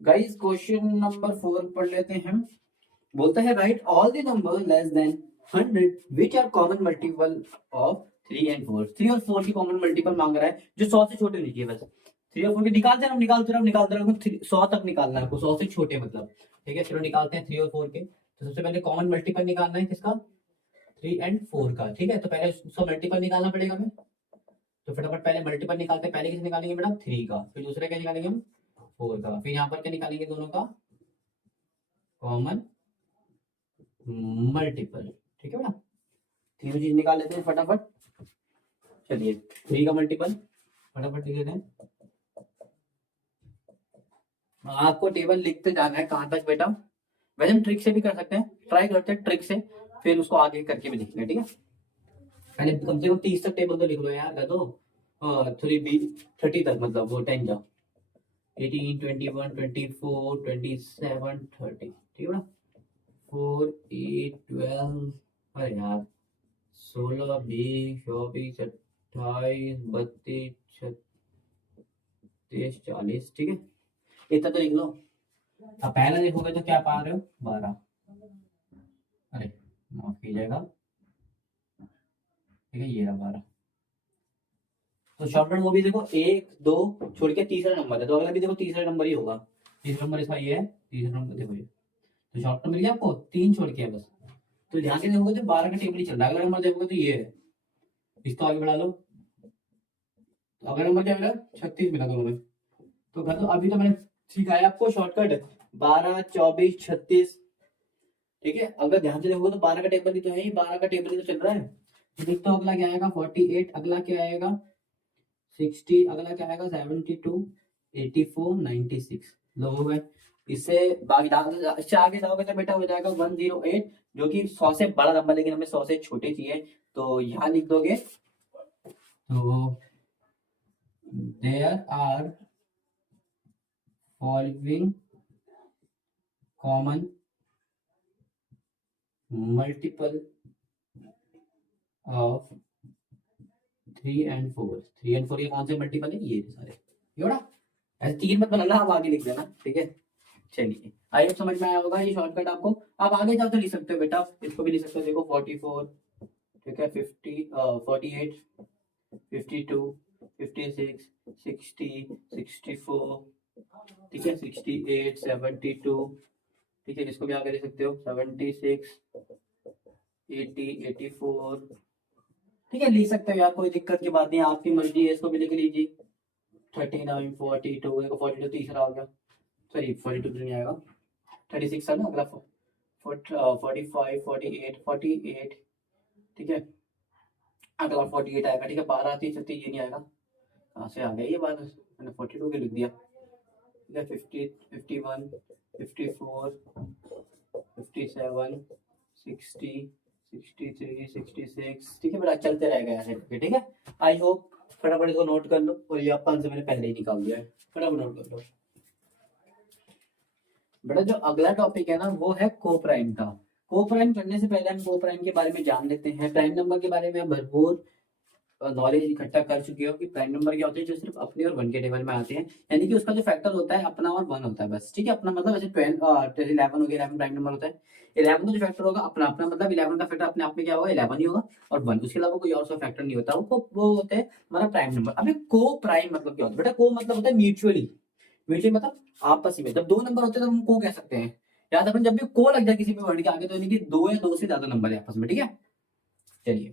गाइस क्वेश्चन नंबर 4 पढ़ लेते हैं। बोलता है write all the number less than 100 which are common multiple of 3 and 4। 3 और 4 की कॉमन मल्टीपल मांग रहा है जो 100 से छोटे होनी चाहिए बस। 3 और 4 के निकालते रहो 100 तक निकालना है आपको, 100 से छोटे मतलब, ठीक है। चलो निकालते हैं 3 और 4 के। तो सबसे पहले कॉमन मल्टीपल निकालना है किसका, 3 एंड 4 का, ठीक है। तो पहले उसका मल्टीपल निकालना पड़ेगा हमें, तो फटाफट पहले मल्टीपल निकालते हैं। पहले किसे निकालेंगे मैडम, 3 का, फिर दूसरे क्या निकालेंगे हम, 4 का, फिर यहाँ पर क्या निकालेंगे दोनों का कॉमन मल्टीपल, ठीक है बेटा। तीनों चीज निकाल लेते हैं फटाफट। चलिए 3 का मल्टीपल फटाफट लिख लेते हैं। आपको टेबल लिखते जाना है कहां तक बेटा, वैसे हम ट्रिक से भी कर सकते हैं, ट्राई करते हैं ट्रिक से, फिर उसको आगे करके भी लिखेंगे, ठीक है। पहले कम से कम 30 तक टेबल तो लिख लो यार, तो 30 तक मतलब वो 10 जाओ, 18 21 24 27 30, ठीक है ना। 4 8 12, अरे यार 16 20 24 28 32 36 40, ठीक है। इतना तो लिख लो। अब पहला देखोगे तो क्या पा रहे हो, 12, अरे माफ कीजिएगा, ठीक है, ये रहा 12। तो शॉर्टकट वो भी देखो 1 2 छोड़ के तीसरा नंबर है, तो अगला भी देखो तीसरा नंबर ही होगा, तीसरा नंबर इसका ये है, तीसरा नंबर देखो ये। तो शॉर्टकट मिल गया आपको, 3 छोड़ के है बस। तो ध्यान से देखोगे तो 12 का टेबल ही चल रहा है, अगला नंबर देखोगे तो ये है, इसको आगे बढ़ा लो। तो अगला नंबर क्या मिला, 36 मिला दोनों में। तो कर दो, अभी तो मैंने सिखाया आपको शॉर्टकट 12 24 36, ठीक है। अगर ध्यान से देखोगे तो 12 का टेबल ही तो है, 12 का टेबल ही तो चल रहा है। तो अगला क्या आएगा 48, अगला क्या आएगा 60, अगला क्या आएगा 72, 84 96, लो हो गए। इससे इससे आगे जाओगे तो बेटा हो जाएगा 108, जो कि 100 से बड़ा नंबर, लेकिन हमें 100 से छोटे चाहिए, तो यहाँ लिख दोगे। तो there are following common multiple of 3 and 4। 3 and 4 के कौन से मल्टीपल है, ये सारे, ये ना। ऐसे 3 मत बनाना, आप आगे लिख देना, ठीक है। चलिए आई होप समझ में आया होगा ये शॉर्टकट आपको। आप आगे जाओ तो लिख सकते हो बेटा, इसको भी लिख सकते हो, देखो 44, ठीक है, 50 48 52 56 60 64, ठीक है, 68 72, ठीक है। इसको भी आगे लिख सकते हो 76 80 84, ठीक है, लिख सकते हो यार, कोई दिक्कत की बात नहीं, आपकी मर्जी है, इसको भी लिख लीजिए। 39 42, 42 तीसरा आ गया, सॉरी 42 नहीं आएगा, 36 है ना अगला, 45 48 48, ठीक है। अगला 48 आएगा, ठीक है। 12 30 36 ये नहीं आएगा, कहाँ से आ गया ये 12, मैंने 42 के लिख दिया, ठीक है। 50 51 54 57 60 63 66, ठीक है बेटा, चलते रहेगा ऐसे करके, ठीक है। आई होप फटाफट इसको नोट कर लो, और ये आपका आंसर मैंने पहले ही निकाल दिया है, फटाफट नोट कर लो बेटा। जो अगला टॉपिक है ना वो है को प्राइम का। को प्राइम करने से पहले हम को प्राइम के बारे में जान लेते हैं। प्राइम नंबर के बारे में भरपूर नॉलेज इकट्ठा कर चुके हो कि प्राइम नंबर क्या होते हैं, जो सिर्फ अपने और वन के टेबल में आते हैं, यानी कि उसका जो फैक्टर होता है अपना और वन होता है बस, ठीक है। अपना मतलब ऐसे 11 हो गया, 11 प्राइम नंबर होता है। 11 का जो फैक्टर होगा अपना अपना, मतलब 11 का फैक्टर अपने आप में क्या होगा, 11 ही होगा, और वन, उसके अलावा कोई और सा फैक्टर नहीं होता, वो होते हैं हमारा प्राइम नंबर। अभी को प्राइम मतलब क्या होता है बेटा, को मतलब होता है म्यूचुअली, म्यूचुअली मतलब आपस में, जब दो नंबर होते हैं तो हम को कह सकते हैं। याद अपन जब भी को लग जाए किसी भी वर्ड के आगे, तो यानी कि दो या दो से ज्यादा नंबर है आपस में, ठीक है। चलिए,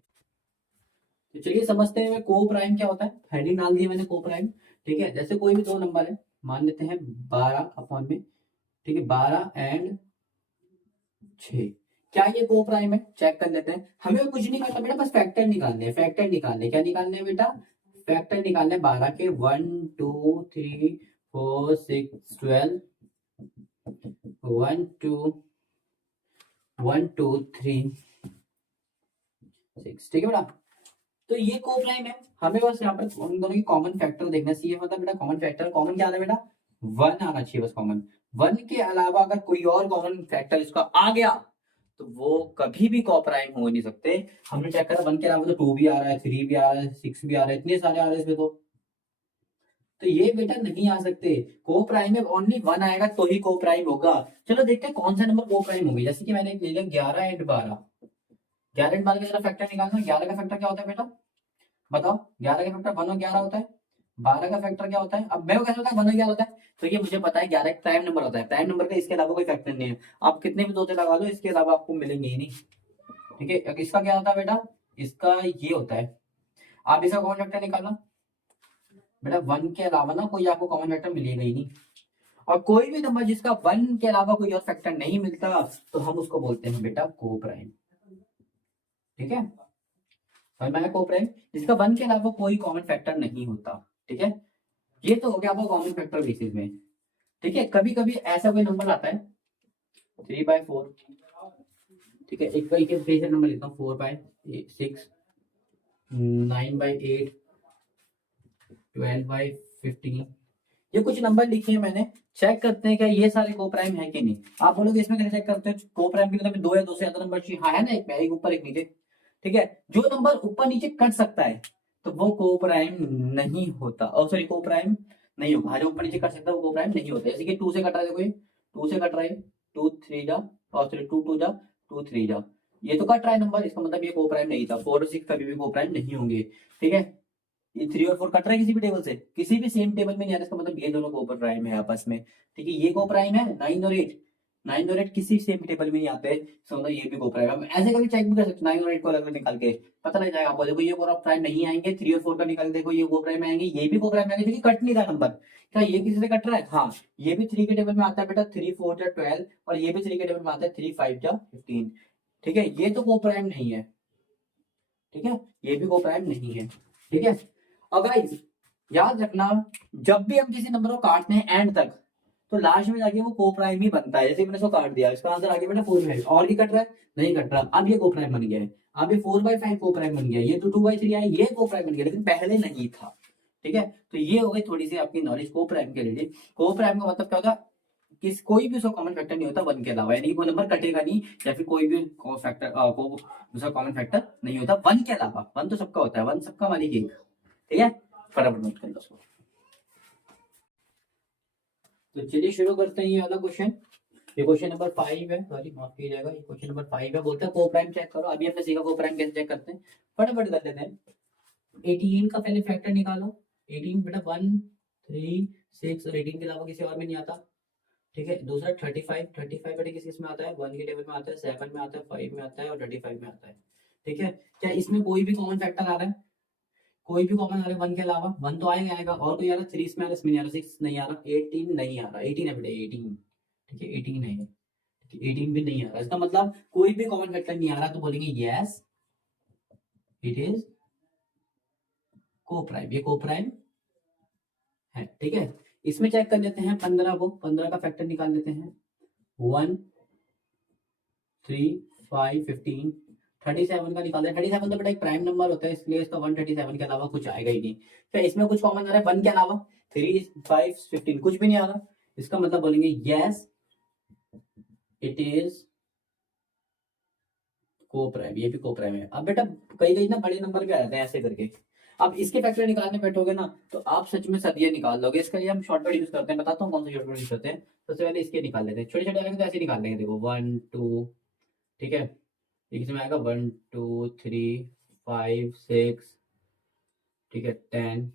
तो चलिए समझते हैं को प्राइम क्या होता है। हेडिंग डाल दी मैंने को प्राइम, ठीक है। जैसे कोई भी दो नंबर है, मान लेते हैं 12 अपॉन में, ठीक है, 12 एंड 6, क्या ये को प्राइम है, चेक कर लेते हैं। हमें कुछ नहीं करना बेटा, बस फैक्टर निकालने हैं, फैक्टर निकालने, क्या निकालने हैं बेटा, फैक्टर निकालने 12 के, 1 2 3 4 6 12, 1 2 1 2 3 6, ठीक है बेटा। तो ये को प्राइम है, हमें बस यहाँ पर उन दोनों की कॉमन फैक्टर देखना चाहिए, मतलब बेटा कॉमन फैक्टर, कॉमन क्या आना है बेटा, 1 आना चाहिए बस कॉमन। 1 के अलावा अगर कोई और कॉमन फैक्टर इसका आ गया तो वो कभी भी को प्राइम हो नहीं सकते। हमने चेक करा 1 के अलावा तो 2 भी आ रहा है, 3 भी आ रहा है, 6 भी आ रहा है, इतने सारे आ रहे हैं इसमें, तो ये बेटा नहीं आ सकते। को प्राइम में ओनली 1 आएगा तो ही को प्राइम होगा। चलो देखते हैं कौन सा नंबर को प्राइम होगी। जैसे कि मैंने ले लिया 11 एंड 12, 11 एंड 12 का फैक्टर निकालना। 11 का फैक्टर क्या होता है बेटा, बताओ। 11 का फैक्टर 1 और 11 होता है। 12 का फैक्टर क्या होता है, अब मेरे को कैसे होता है 1 और 11 होता है, तो ये मुझे पता है 11 एक प्राइम नंबर होता है। प्राइम नंबर का इसके अलावा कोई फैक्टर नहीं है, आप कितने भी तोते लगा लो इसके अलावा आपको मिलेंगे ही नहीं, ठीक है। अब इसका क्या होता है बेटा, इसका ये होता है, आप इसका कॉमन फैक्टर निकालना बेटा, 1 के अलावा ना कोई आपको कॉमन फैक्टर मिलेगा ही नहीं। और कोई भी नंबर जिसका 1 के अलावा कोई और फैक्टर नहीं मिलता तो हम उसको बोलते हैं बेटा को प्राइम, ठीक है। और मैं को प्राइम जिसका 1 के अलावा कोई कॉमन फैक्टर नहीं होता, ठीक है। ये तो हो गया आपका कॉमन फैक्टर बेसिस में, ठीक है। कभी कभी ऐसा कोई नंबर आता है 3/4, ठीक है। एक बेसिक नंबर लिखता हूँ 4/6, 9/8, 12/15, ये कुछ नंबर लिखे हैं मैंने। चेक करते हैं क्या ये सारे को प्राइम है कि नहीं। आप बोलोगे इसमें कैसे चेक करते हैं, को प्राइम के लिए तो दो या दो से ज्यादा नंबर चाहिए, हाँ है ना, एक ऊपर एक नीचे, ठीक है। जो नंबर ऊपर नीचे कट सकता है तो वो को प्राइम नहीं होता, और सॉरी को प्राइम नहीं होगा। जो ऊपर नीचे कट सकता है वो को प्राइम नहीं होता। जैसे कि 2 से कट रहा है, देखो ये 2 से कट रहा है, 2 3 जा, और सॉरी 2 2 जा, 2 3 जा, ये तो कट रहा है नंबर, इसका मतलब ये को प्राइम नहीं था। 4 और 6 कभी भी को प्राइम नहीं होंगे, ठीक है। ये 3 और 4 कट रहा है किसी भी टेबल से, किसी भी सेम टेबल में नहीं आ रहा, इसका मतलब ये दोनों को प्राइम है आपस में, ठीक है। ये को प्राइम है 9 और 8, 9 और 8 किसी सेम टेबल में नहीं आते, इसका मतलब ये भी को प्राइम है। ऐसे कभी चेक भी कर सकते 9 और 8 को अलग अलग निकाल के, पता लग जाएगा आपको। देखो ये को प्राइम नहीं आएंगे, 3 और 4 का निकाल देखो ये को प्राइम आएंगे, ये भी को प्राइम आएंगे, क्योंकि कट नहीं रहा नंबर। क्या ये किसी से कट रहा है, हाँ ये भी 3 के टेबल में आता है बेटा, 3 4 जा 12, और ये भी 3 के टेबल में आता है 3 5 जा 15, ठीक है। ये तो को प्राइम नहीं है, ठीक है, ये भी को प्राइम नहीं है, ठीक है। अब गाइस याद रखना, जब भी हम किसी नंबर को काटते हैं एंड तक, तो लास्ट में जाके वो को प्राइम ही बनता है। जैसे मैंने इसको काट दिया, इसका आंसर आगे बेटा 4/5, और भी कट रहा है, नहीं कट रहा, अब ये को प्राइम बन गया है। अब ये 4/5 को प्राइम बन गया, ये तो 2/3 आया, ये को प्राइम बन गया, लेकिन पहले नहीं था, ठीक है। तो ये हो गई थोड़ी सी आपकी नॉलेज को प्राइम के रिलेटेड। को प्राइम का मतलब क्या होता है, किस कोई भी उसका कॉमन फैक्टर नहीं होता 1 के अलावा, यानी कि कोई नंबर कटेगा नहीं, या फिर कोई भी फैक्टर को दूसरा कॉमन फैक्टर नहीं होता 1 के अलावा। 1 तो सबका होता है, 1 सबका मालिक एक, ठीक है। फटाफट नोट कर लो उसको। तो चलिए शुरू करते हैं ये वाला क्वेश्चन। ये क्वेश्चन नंबर 5 है, सॉरी माफ कीजिएगा, ये क्वेश्चन नंबर 5 है। बोलता है को प्राइम चेक करो। अभी हमने सीखा को प्राइम कैसे चेक करते हैं, फटाफट कर लेते हैं। 18 का पहले फैक्टर निकालो। 18 बेटा 1 3 6 और 18 के अलावा किसी और में नहीं आता, ठीक है। दूसरा 35, 35 बेटा किस में आता है, 1 के टेबल में आता है, 7 में आता है, 5 में आता है, और 35 में आता है, ठीक है। क्या इसमें कोई भी कॉमन फैक्टर आ रहा है, कोई भी कॉमन आ रहा है 1 के अलावा, 1 तो आएगा आएगा, और कोई आ रहा है 3 इसमें आ रहा है, इसमें नहीं आ रहा, 6 नहीं आ रहा, 18 नहीं आ रहा, 18 है बेटा 18, ठीक है 18 है, 18 भी नहीं आ रहा, इसका मतलब कोई भी कॉमन फैक्टर नहीं आ रहा, तो बोलेंगे यस इट इज को प्राइम, ये को प्राइम है, ठीक है। इसमें चेक कर लेते हैं 15 को, 15 का फैक्टर निकाल लेते हैं 1 3 5 15 37 का निकाल दें। 37 तो बेटा एक प्राइम नंबर होता है, इसलिए इसका 137 के अलावा कुछ आएगा ही नहीं। फिर इसमें कुछ कॉमन आ रहा है 1 के अलावा, 3 5 15 कुछ भी नहीं आ रहा, इसका मतलब बोलेंगे यस इट इज को प्राइम, ये भी को प्राइम है। अब बेटा कई कई ना बड़े नंबर भी आ जाते हैं ऐसे करके, अब इसके फैक्टर निकालने बैठोगे ना तो आप सच में सदिये निकाल लोगे। इसके लिए हम शॉर्टकट यूज करते हैं, बताता हूँ कौन सा शॉर्टकट यूज करते हैं। सबसे पहले इसके निकाल लेते हैं, छोटे छोटे आएंगे तो ऐसे निकाल लेंगे, देखो 1 2, ठीक है, इसमें आएगा 1 2 3 5 6, ठीक है, 10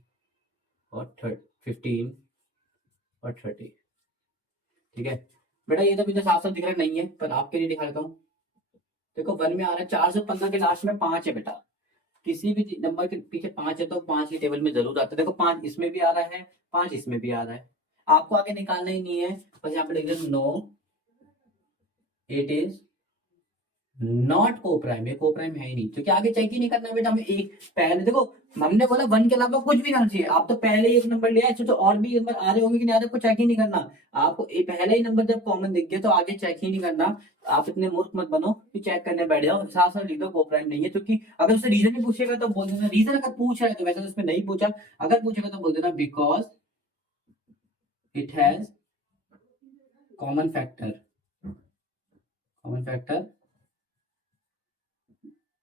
और 15 और 30, ठीक है। बेटा ये तो मुझे साफ साफ दिख रहा नहीं है, पर आपके लिए दिखा देता हूँ। देखो 1 में आ रहा है 415 के लास्ट में 5 है बेटा, किसी भी नंबर के पीछे 5 है तो 5 की टेबल में जरूर आता है। देखो 5 इसमें भी आ रहा है, 5 इसमें भी आ रहा है, आपको आगे निकालना ही नहीं है, बस यहाँ पे लिख दो नो इट इज नॉट को प्राइम, ये को प्राइम है ही नहीं, क्योंकि आगे चेक ही नहीं करना बेटा हमें। एक पहले देखो हमने बोला 1 के अलावा कुछ भी ना चाहिए, आप तो पहले ही एक नंबर ले आए, तो और भी नंबर आ रहे होंगे कि नहीं आ रहे, को चेक ही नहीं करना आपको। पहले ही नंबर जब कॉमन दिख गया तो आगे चेक ही नहीं करना। आप इतने मूर्ख मत बनो कि चेक करने बैठ जाओ, साथ साथ लिख दो को प्राइम नहीं है। क्योंकि अगर उससे रीजन भी पूछेगा तो बोल देना, रीजन अगर पूछ रहा है तो वैसे तो उसमें नहीं पूछा, अगर पूछेगा तो बोल देना because it has common factor, common factor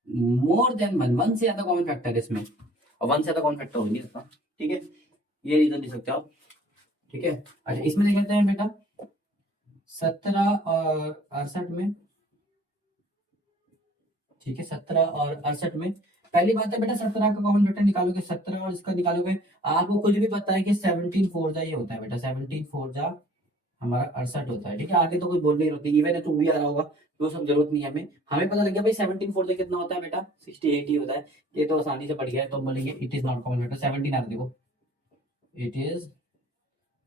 more than 1 से ज्यादा कॉमन फैक्टर है इसमें, और 1 से ज्यादा कॉमन फैक्टर हो नहीं सकता, ठीक है, ये रीजन दे सकते हो आप, ठीक है। अच्छा इसमें देख लेते हैं बेटा 17 और 68 में, ठीक है, 17 और 68 में पहली बात है बेटा 17 का कॉमन फैक्टर निकालोगे 17 और इसका निकालोगे, आपको कुछ भी पता है कि 17 4 जा ये होता है बेटा, 17 4 जा हमारा 68 होता है, ठीक है। आगे तो कुछ बोलने ही होती, इवन है तो भी आ रहा होगा, तो सब जरूरत नहीं है हमें, हमें पता लग गया भाई 17 4 कितना होता है बेटा 68 ही होता है, ये तो आसानी से पड़ गया है। तो बोलेंगे it is not common factor, 17 आ रहा देखो, इट इज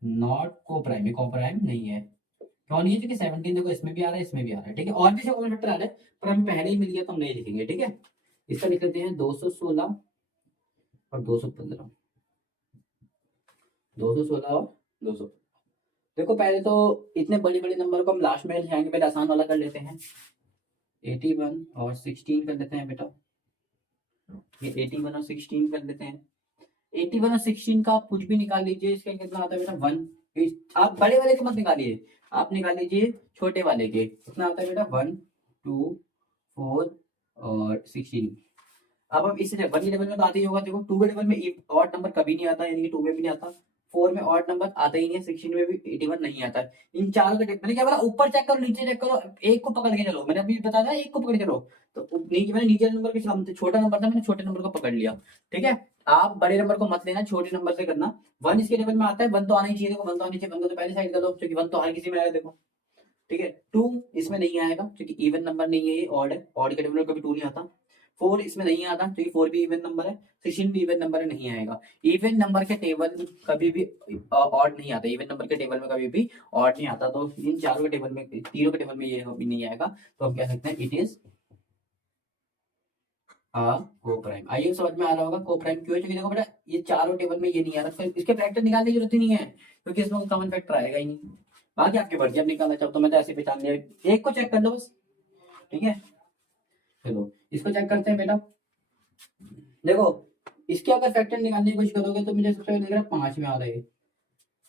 नॉट को प्राइम, को प्राइम नहीं है, क्यों नहीं है, क्योंकि 17 देखो इसमें भी आ रहा है इसमें भी आ रहा है, ठीक है, और भी से कॉमन फैक्टर आ रहा है पर हमें पहले ही मिल गया तो हम नहीं लिखेंगे, ठीक है। इसका लिख लेते हैं 216 और 215, 216 और 200। देखो पहले तो इतने बड़े बड़े नंबर को हम लास्ट में लिखाएंगे, पहले आसान वाला कर लेते हैं, 81 और 16 कर लेते हैं बेटा, ये 81 और 16 कर लेते हैं। 81 और 16 का आप कुछ भी निकाल लीजिए, इसका कितना आता है बेटा 1, आप बड़े वाले के मत निकालिए, आप निकाल लीजिए छोटे वाले के, कितना आता है बेटा 1 2 4 और 16। अब हम इससे 1 के टेबल में तो आते ही होगा, देखो 2 के टेबल में ऑड नंबर कभी नहीं आता, यानी कि 2 में भी नहीं आता, 4 में ऑड नंबर आता ही नहीं है, 16 में भी 81 नहीं आता है। इन चारों के मैंने क्या बोला, ऊपर चेक करो नीचे चेक करो, एक को पकड़ के चलो, मैंने अभी बताया था एक को पकड़ के चलो, तो नीचे मैंने नीचे नंबर के छोटा नंबर था, मैंने छोटे नंबर को पकड़ लिया, ठीक है। आप बड़े नंबर को मत लेना, छोटे नंबर से करना। 1 इसके टेबल में आता है, 1 तो आना ही चाहिए, देखो 1 तो आना चाहिए, 1 को तो पहले साइड कर दो क्योंकि 1 तो हर किसी में आएगा, देखो, ठीक है। 2 इसमें नहीं आएगा क्योंकि इवन नंबर नहीं है, ये ऑड है, ऑड के टेबल में कभी 2 नहीं आता। 4 इसमें नहीं आता क्योंकि 4 भी इवन नंबर है, 16 भी इवन नंबर है, नहीं आएगा। इवन नंबर के टेबल कभी भी ऑड नहीं आता, इवन नंबर के टेबल में कभी भी ऑड नहीं आता, तो इन चारों के टेबल में, तीनों के टेबल में ये कभी नहीं आएगा, तो हम कह सकते हैं इट इज को प्राइम। आइए समझ में आ रहा होगा को प्राइम क्यों है, क्योंकि देखो बेटा ये चारों टेबल में ये नहीं आ रहा, इसके फैक्टर निकालने की जरूरत ही नहीं है क्योंकि इसमें कॉमन फैक्टर आएगा ही नहीं। बाकी आपकी मर्जी, अब निकालना चाहो तो मैं तो ऐसे पहचान लिया, एक को चेक कर लो बस, ठीक है। चलो इसको चेक करते हैं बेटा, देखो इसके अगर फैक्टर निकालने की कोशिश करोगे तो मुझे सबसे पहले दिख रहा है 5 में आ रहा है,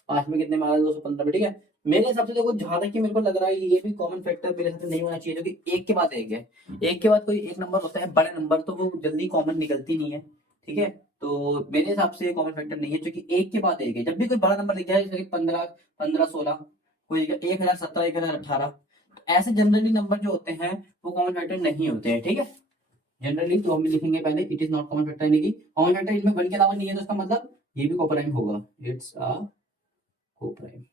5 में कितने में आ रहा है 215 में, ठीक है। मेरे हिसाब से देखो जहां तक कि मेरे को लग रहा है ये भी कॉमन फैक्टर मेरे हिसाब से नहीं होना चाहिए, क्योंकि एक के बाद एक है, एक के बाद कोई एक नंबर होता है बड़ा नंबर, तो वो जल्दी कॉमन निकलती नहीं है, ठीक है। तो मेरे हिसाब से कॉमन फैक्टर नहीं है, क्योंकि एक के बाद एक है, जब भी कोई बड़ा नंबर दिख जाए जैसे 15 15 16, कोई 1017 1018, ऐसे जनरली नंबर जो होते हैं वो कॉमन फैक्टर नहीं होते हैं, ठीक है। जनरली तो हम लिखेंगे पहले it is not common factor, यानी कि कॉमन फैक्टर इसमें 1 के अलावा नहीं है, तो इसका मतलब ये भी कोप्राइम होगा, it's a coprime.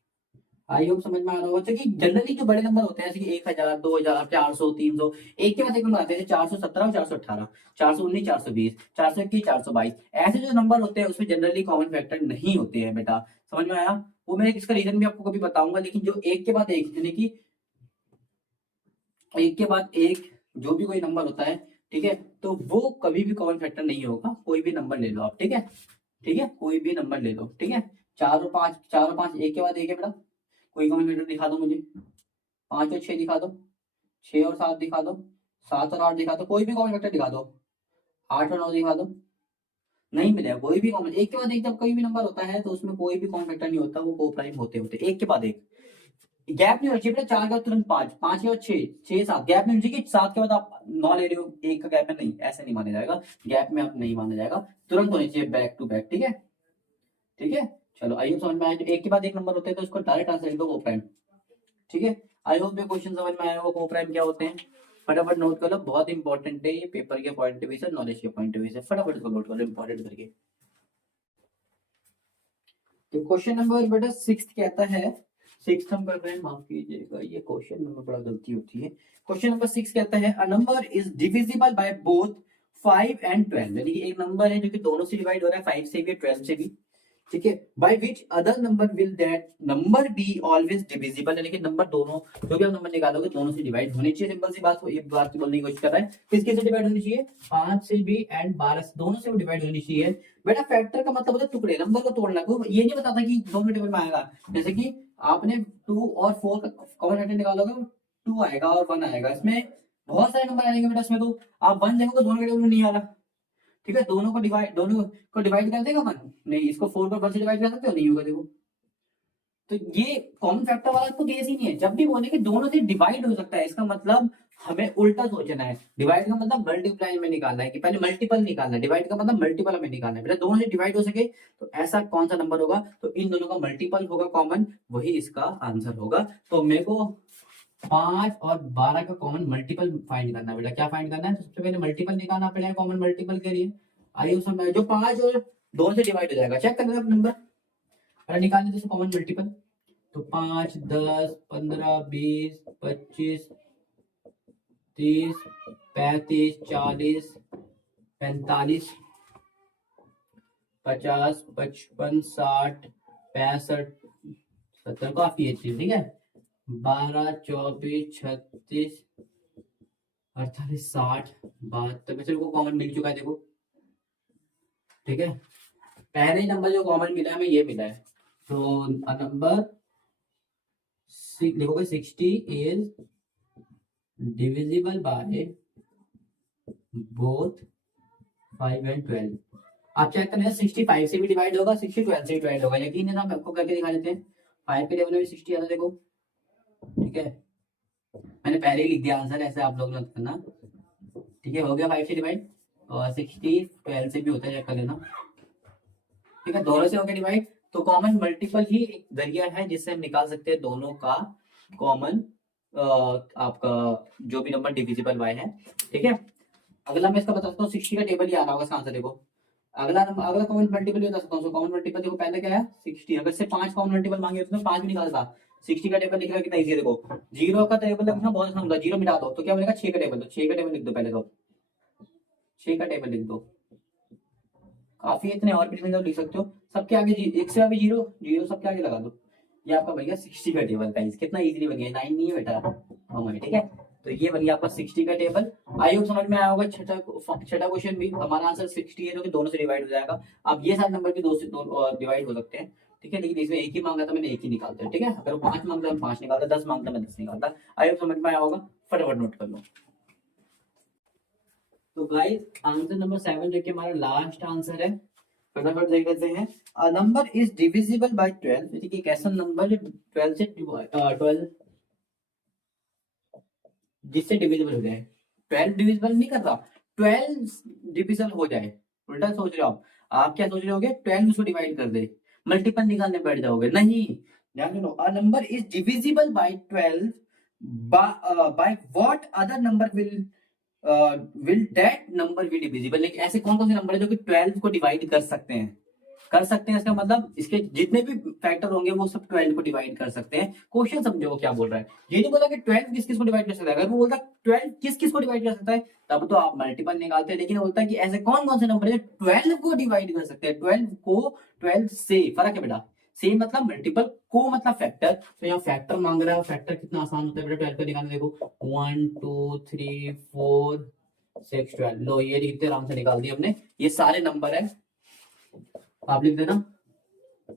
I hope समझ में आ रहा होगा, क्योंकि जनरली जो बड़े नंबर होते हैं जैसे कि 1000 2000 400 300, एक के बाद एक नंबर आते हैं, 417 और 418, 419 420 421 422, ऐसे जो नंबर होते हैं उसमें जनरली कॉमन फैक्टर नहीं होते हैं बेटा, समझ में आया। वो मैं इसका रीजन भी आपको कभी बताऊंगा, लेकिन जो एक के बाद एक, यानी कि एक के बाद एक जो भी कोई नंबर होता है ठीक है, तो वो कभी भी कॉमन फैक्टर नहीं होगा। कोई भी नंबर ले लो आप, ठीक है, ठीक है, कोई भी नंबर ले लो, ठीक है। 4 और 5, 4 और 5 एक के बाद एक है बेटा, कोई कॉमन फैक्टर दिखा दो मुझे। 5 और 6 दिखा दो, 6 और 7 दिखा दो, 7 और 8 दिखा दो, कोई भी कॉमन फैक्टर दिखा दो। 8 और 9 दिखा दो, नहीं मिलेगा कोई भी कॉमन। एक के बाद एक जब कोई भी नंबर होता है तो उसमें कोई भी कॉमन फैक्टर नहीं होता, वो को प्राइम होते होते एक के बाद एक। गैप नहीं होना चाहिए बेटा, 4 के बाद तुरंत 5, 5 के बाद 6, 6 7 गैप नहीं होना चाहिए कि 7 के बाद आप 9 ले रहे हो, एक का गैप है, नहीं ऐसे नहीं माना जाएगा। गैप में आप नहीं माना जाएगा, तुरंत होनी चाहिए बैक टू बैक, ठीक है, ठीक है। चलो आइए समझ में आया, जो एक के बाद एक नंबर होते हैं तो उसको डायरेक्ट आंसर लिख दो को प्राइम, ठीक है। आई होप ये क्वेश्चन समझ में आया होगा को प्राइम क्या होते हैं। फटाफट नोट कर लो, बहुत इंपॉर्टेंट है ये पेपर के पॉइंट ऑफ व्यू से, नॉलेज के पॉइंट ऑफ व्यू से, फटाफट इसको नोट कर लो इंपॉर्टेंट करके। तो क्वेश्चन नंबर बेटा 6 कहता है, 6 हम कर रहे हैं, माफ कीजिएगा ये क्वेश्चन नंबर बड़ा गलती होती है। क्वेश्चन नंबर 6 कहता है a number is divisible by both 5 and 12, यानी कि एक नंबर है जो कि दोनों से डिवाइड हो रहा है, 5 से भी 12 से भी, ठीक है। By which other number will that number be always divisible, यानी कि नंबर दोनों जो भी आप नंबर निकालोगे दोनों से डिवाइड होनी चाहिए। सिंपल सी बात, ये बात बोलने की कोशिश कर रहा है, किसके से डिवाइड होनी चाहिए, 5 से भी एंड 12 से, दोनों से डिवाइड होनी चाहिए। बेटा फैक्टर का मतलब होता है टुकड़े, नंबर को तोड़ना, को ये नहीं बताता कि दोनों टेबल में आएगा। जैसे कि आपने 2 और 4 का कॉमन फैक्टर निकालोगे, 2 आएगा और 1 आएगा, इसमें बहुत सारे नंबर आएंगे बेटा, इसमें तो आप 1 देखोगे दोनों के टेबल में नहीं आ रहा, ठीक है। दोनों को डिवाइड कर देगा 1, नहीं इसको 4 पर 1 से डिवाइड कर सकते हो, नहीं होगा देखो। तो ये कॉमन फैक्टर वाला तो केस ही नहीं है, जब भी बोले कि दोनों से डिवाइड हो सकता है, इसका मतलब हमें उल्टा सोचना है। डिवाइड का मतलब मल्टीप्लाई में निकालना है, कि पहले मल्टीपल निकालना है, डिवाइड का मतलब मल्टीपल में निकालना है। बेटा दोनों से डिवाइड हो सके तो ऐसा कौन सा नंबर होगा, तो इन दोनों का मल्टीपल होगा कॉमन, वही इसका आंसर होगा। तो मेरे को 5 और 12 का कॉमन मल्टीपल फाइंड करना है बेटा, क्या फाइंड करना है, तो सबसे पहले मल्टीपल निकालना पड़ेगा कॉमन मल्टीपल के लिए। आइए उसमें जो 5 और 2 से डिवाइड हो जाएगा, चेक कर लेना नंबर, अगर निकालने तो कॉमन मल्टीपल, तो 5, 10, 15, 20, 25, 30, 35, 40, 45, 50, 55, 60, 65, 70, काफी अच्छी, ठीक है। 12, 24, 36, 48, 60, 72 में से को कॉमन मिल चुका है देखो, ठीक है। पहले ही नंबर जो कॉमन मिला है हमें ये मिला है, तो नंबर लिखोगे 60 is divisible by both 5 and 12। आप चेक करें 65 से भी डिवाइड होगा, 60 12 से भी डिवाइड होगा, यकीन है ना, हम आपको करके दिखा देते हैं। 5 के टेबल में भी 60 आता है देखो, ठीक है, मैंने पहले ही लिख दिया आंसर, ऐसे आप लोग मत करना, ठीक है। हो गया 5 से डिवाइड, और 60 12 से भी होता है, चेक कर लेना, ठीक है। दोनों से हो गया डिवाइड, तो कॉमन मल्टीपल ही एक जरिया है जिससे हम निकाल सकते हैं दोनों का कॉमन आपका जो भी नंबर डिविजिबल बाय है, ठीक है। अगला मैं इसका बताता हूँ, 60 का टेबल ही आ रहा होगा इसका आंसर देखो। अगला नंबर, अगला कॉमन मल्टीपल बता सकता हूँ, कॉमन मल्टीपल देखो पहले क्या है 60, अगर से 5 कॉमन मल्टीपल मांगे तो 5 भी निकालता। 60 का टेबल लिखना कितना इजी है देखो, 0 का टेबल लिखना बहुत आसान होता है, 0 मिटा दो तो क्या बनेगा 6 का टेबल, तो 6 का टेबल लिख दो पहले, तो 6 का टेबल लिख दो, काफी इतने और भी लिख सकते हो, सबके आगे एक से आगे 0 0 सबके आगे लगा दो, ये आपका बन गया 60 का टेबल। गाइस कितना इजीली बन गया, 9 नहीं है बेटा हमारे, ठीक है। तो ये बन गया आपका 60 का टेबल। आई होप समझ में आया होगा। छठा क्वेश्चन भी हमारा आंसर 60 है, जो कि दोनों से डिवाइड हो जाएगा। अब ये सारे नंबर भी दो से डिवाइड हो सकते हैं, ठीक है, लेकिन इसमें एक ही मांगा था मैंने, एक ही निकालते हैं, ठीक है। अगर 5 मांगता मैं 5 निकालता, 10 मांगता मैं 10 निकालता। आई होप समझ में आया होगा, फटाफट नोट कर लो। तो गाइस आंसर नंबर 7 जो कि हमारा लास्ट आंसर है, फटाफट देख लेते हैं। A number is divisible bye 12, यानी कि एक ऐसा नंबर 12 से 12 जिससे डिविजिबल हो जाए। 12 डिविजिबल नहीं कर रहा, 12 डिविजिबल हो जाए, उल्टा सोच रहे हो आप क्या सोच रहे होगे 12 उसको डिवाइड कर दे, मल्टीपल निकालने बैठ जाओगे, नहीं। ध्यान दो, a number is divisible bye 12 by what other number will that number be divisible, लेकिन ऐसे कौन कौन से नंबर है जो कि 12 को डिवाइड कर सकते हैं, कर सकते हैं, इसका मतलब इसके जितने भी फैक्टर होंगे वो सब 12 को डिवाइड कर सकते हैं। क्वेश्चन समझो वो क्या बोल रहा है, ये नहीं बोला कि 12 किस किस को डिवाइड कर सकता है, अगर वो बोलता 12 किस किस को डिवाइड कर सकता है तब तो आप मल्टीपल निकालते हैं, लेकिन बोलता है कि ऐसे कौन कौन से नंबर है 12 को डिवाइड कर सकते हैं, 12 को 12 से, फर्क है बेटा, से मतलब मल्टीपल, को मतलब फैक्टर, तो यहाँ फैक्टर मांग रहा है, फैक्टर कितना आसान होता है बेटा 12 को निकालना, देखो 1 2 3 4 6 12 लो ये कितने आराम से निकाल दिए हमने। ये सारे नंबर है, आप लिख देना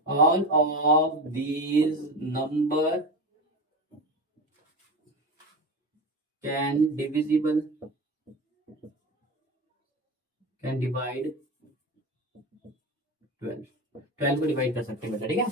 all of these number can divisible can divide 12 को डिवाइड कर सकते हैं बेटा, ठीक है।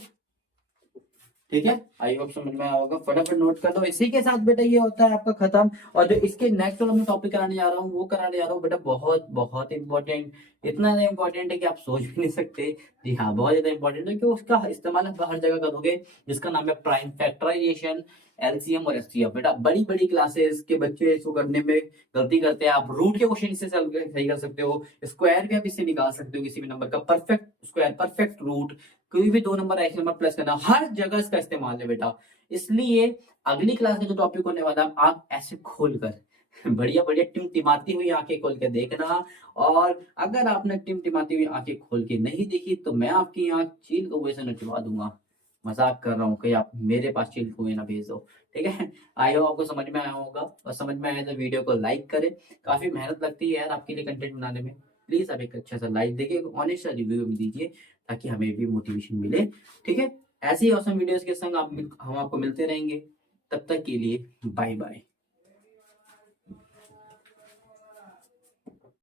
ठीक है, आई होप समझ में आया होगा, फटाफट नोट कर लो। इसी के साथ बेटा ये होता है आपका खत्म। और जो इसके नेक्स्ट वाला मैं टॉपिक कराने जा रहा हूँ वो कराने जा रहा हूँ बेटा बहुत बहुत इंपॉर्टेंट, इतना ज्यादा इंपॉर्टेंट है कि आप सोच भी नहीं सकते। जी हाँ, बहुत ज्यादा इंपॉर्टेंट है कि उसका इस्तेमाल आप हर जगह करोगे, जिसका नाम है प्राइम फैक्टराइजेशन, एलसीएम और एचसीएफ। बेटा बड़ी बड़ी क्लासेस के बच्चे इसको करने में गलती करते हैं। आप रूट के क्वेश्चन इससे सही कर सकते हो, स्क्वायर भी आप इससे निकाल सकते हो, किसी भी नंबर का परफेक्ट स्क्वायर, परफेक्ट रूट, कोई भी दो नंबर एक नंबर प्लस करना, हर जगह इसका इस्तेमाल है बेटा। इसलिए अगली क्लास में जो टॉपिक होने वाला है आप ऐसे खोल कर बढ़िया बढ़िया टिमटिमाती हुई आंखें खोल के देखना। और अगर आपने टिमटिमाती हुई आंखें खोल के नहीं देखी तो मैं आपकी आंख चील कौवे से नचवा दूंगा। मजाक कर रहा हूँ, कहीं आप मेरे पास चील कौवे ना भेज दो, ठीक है। आई होप आपको समझ में आया होगा, और समझ में आया तो वीडियो को लाइक करें। काफी मेहनत लगती है यार आपके लिए कंटेंट बनाने में। प्लीज आप एक अच्छा सा लाइक देखिए, ऑनेस्ट सा रिव्यू भी दीजिए ताकि हमें भी मोटिवेशन मिले, ठीक है। ऐसी ऑसम वीडियोस के संग हम आपको मिलते रहेंगे। तब तक के लिए बाय बाय।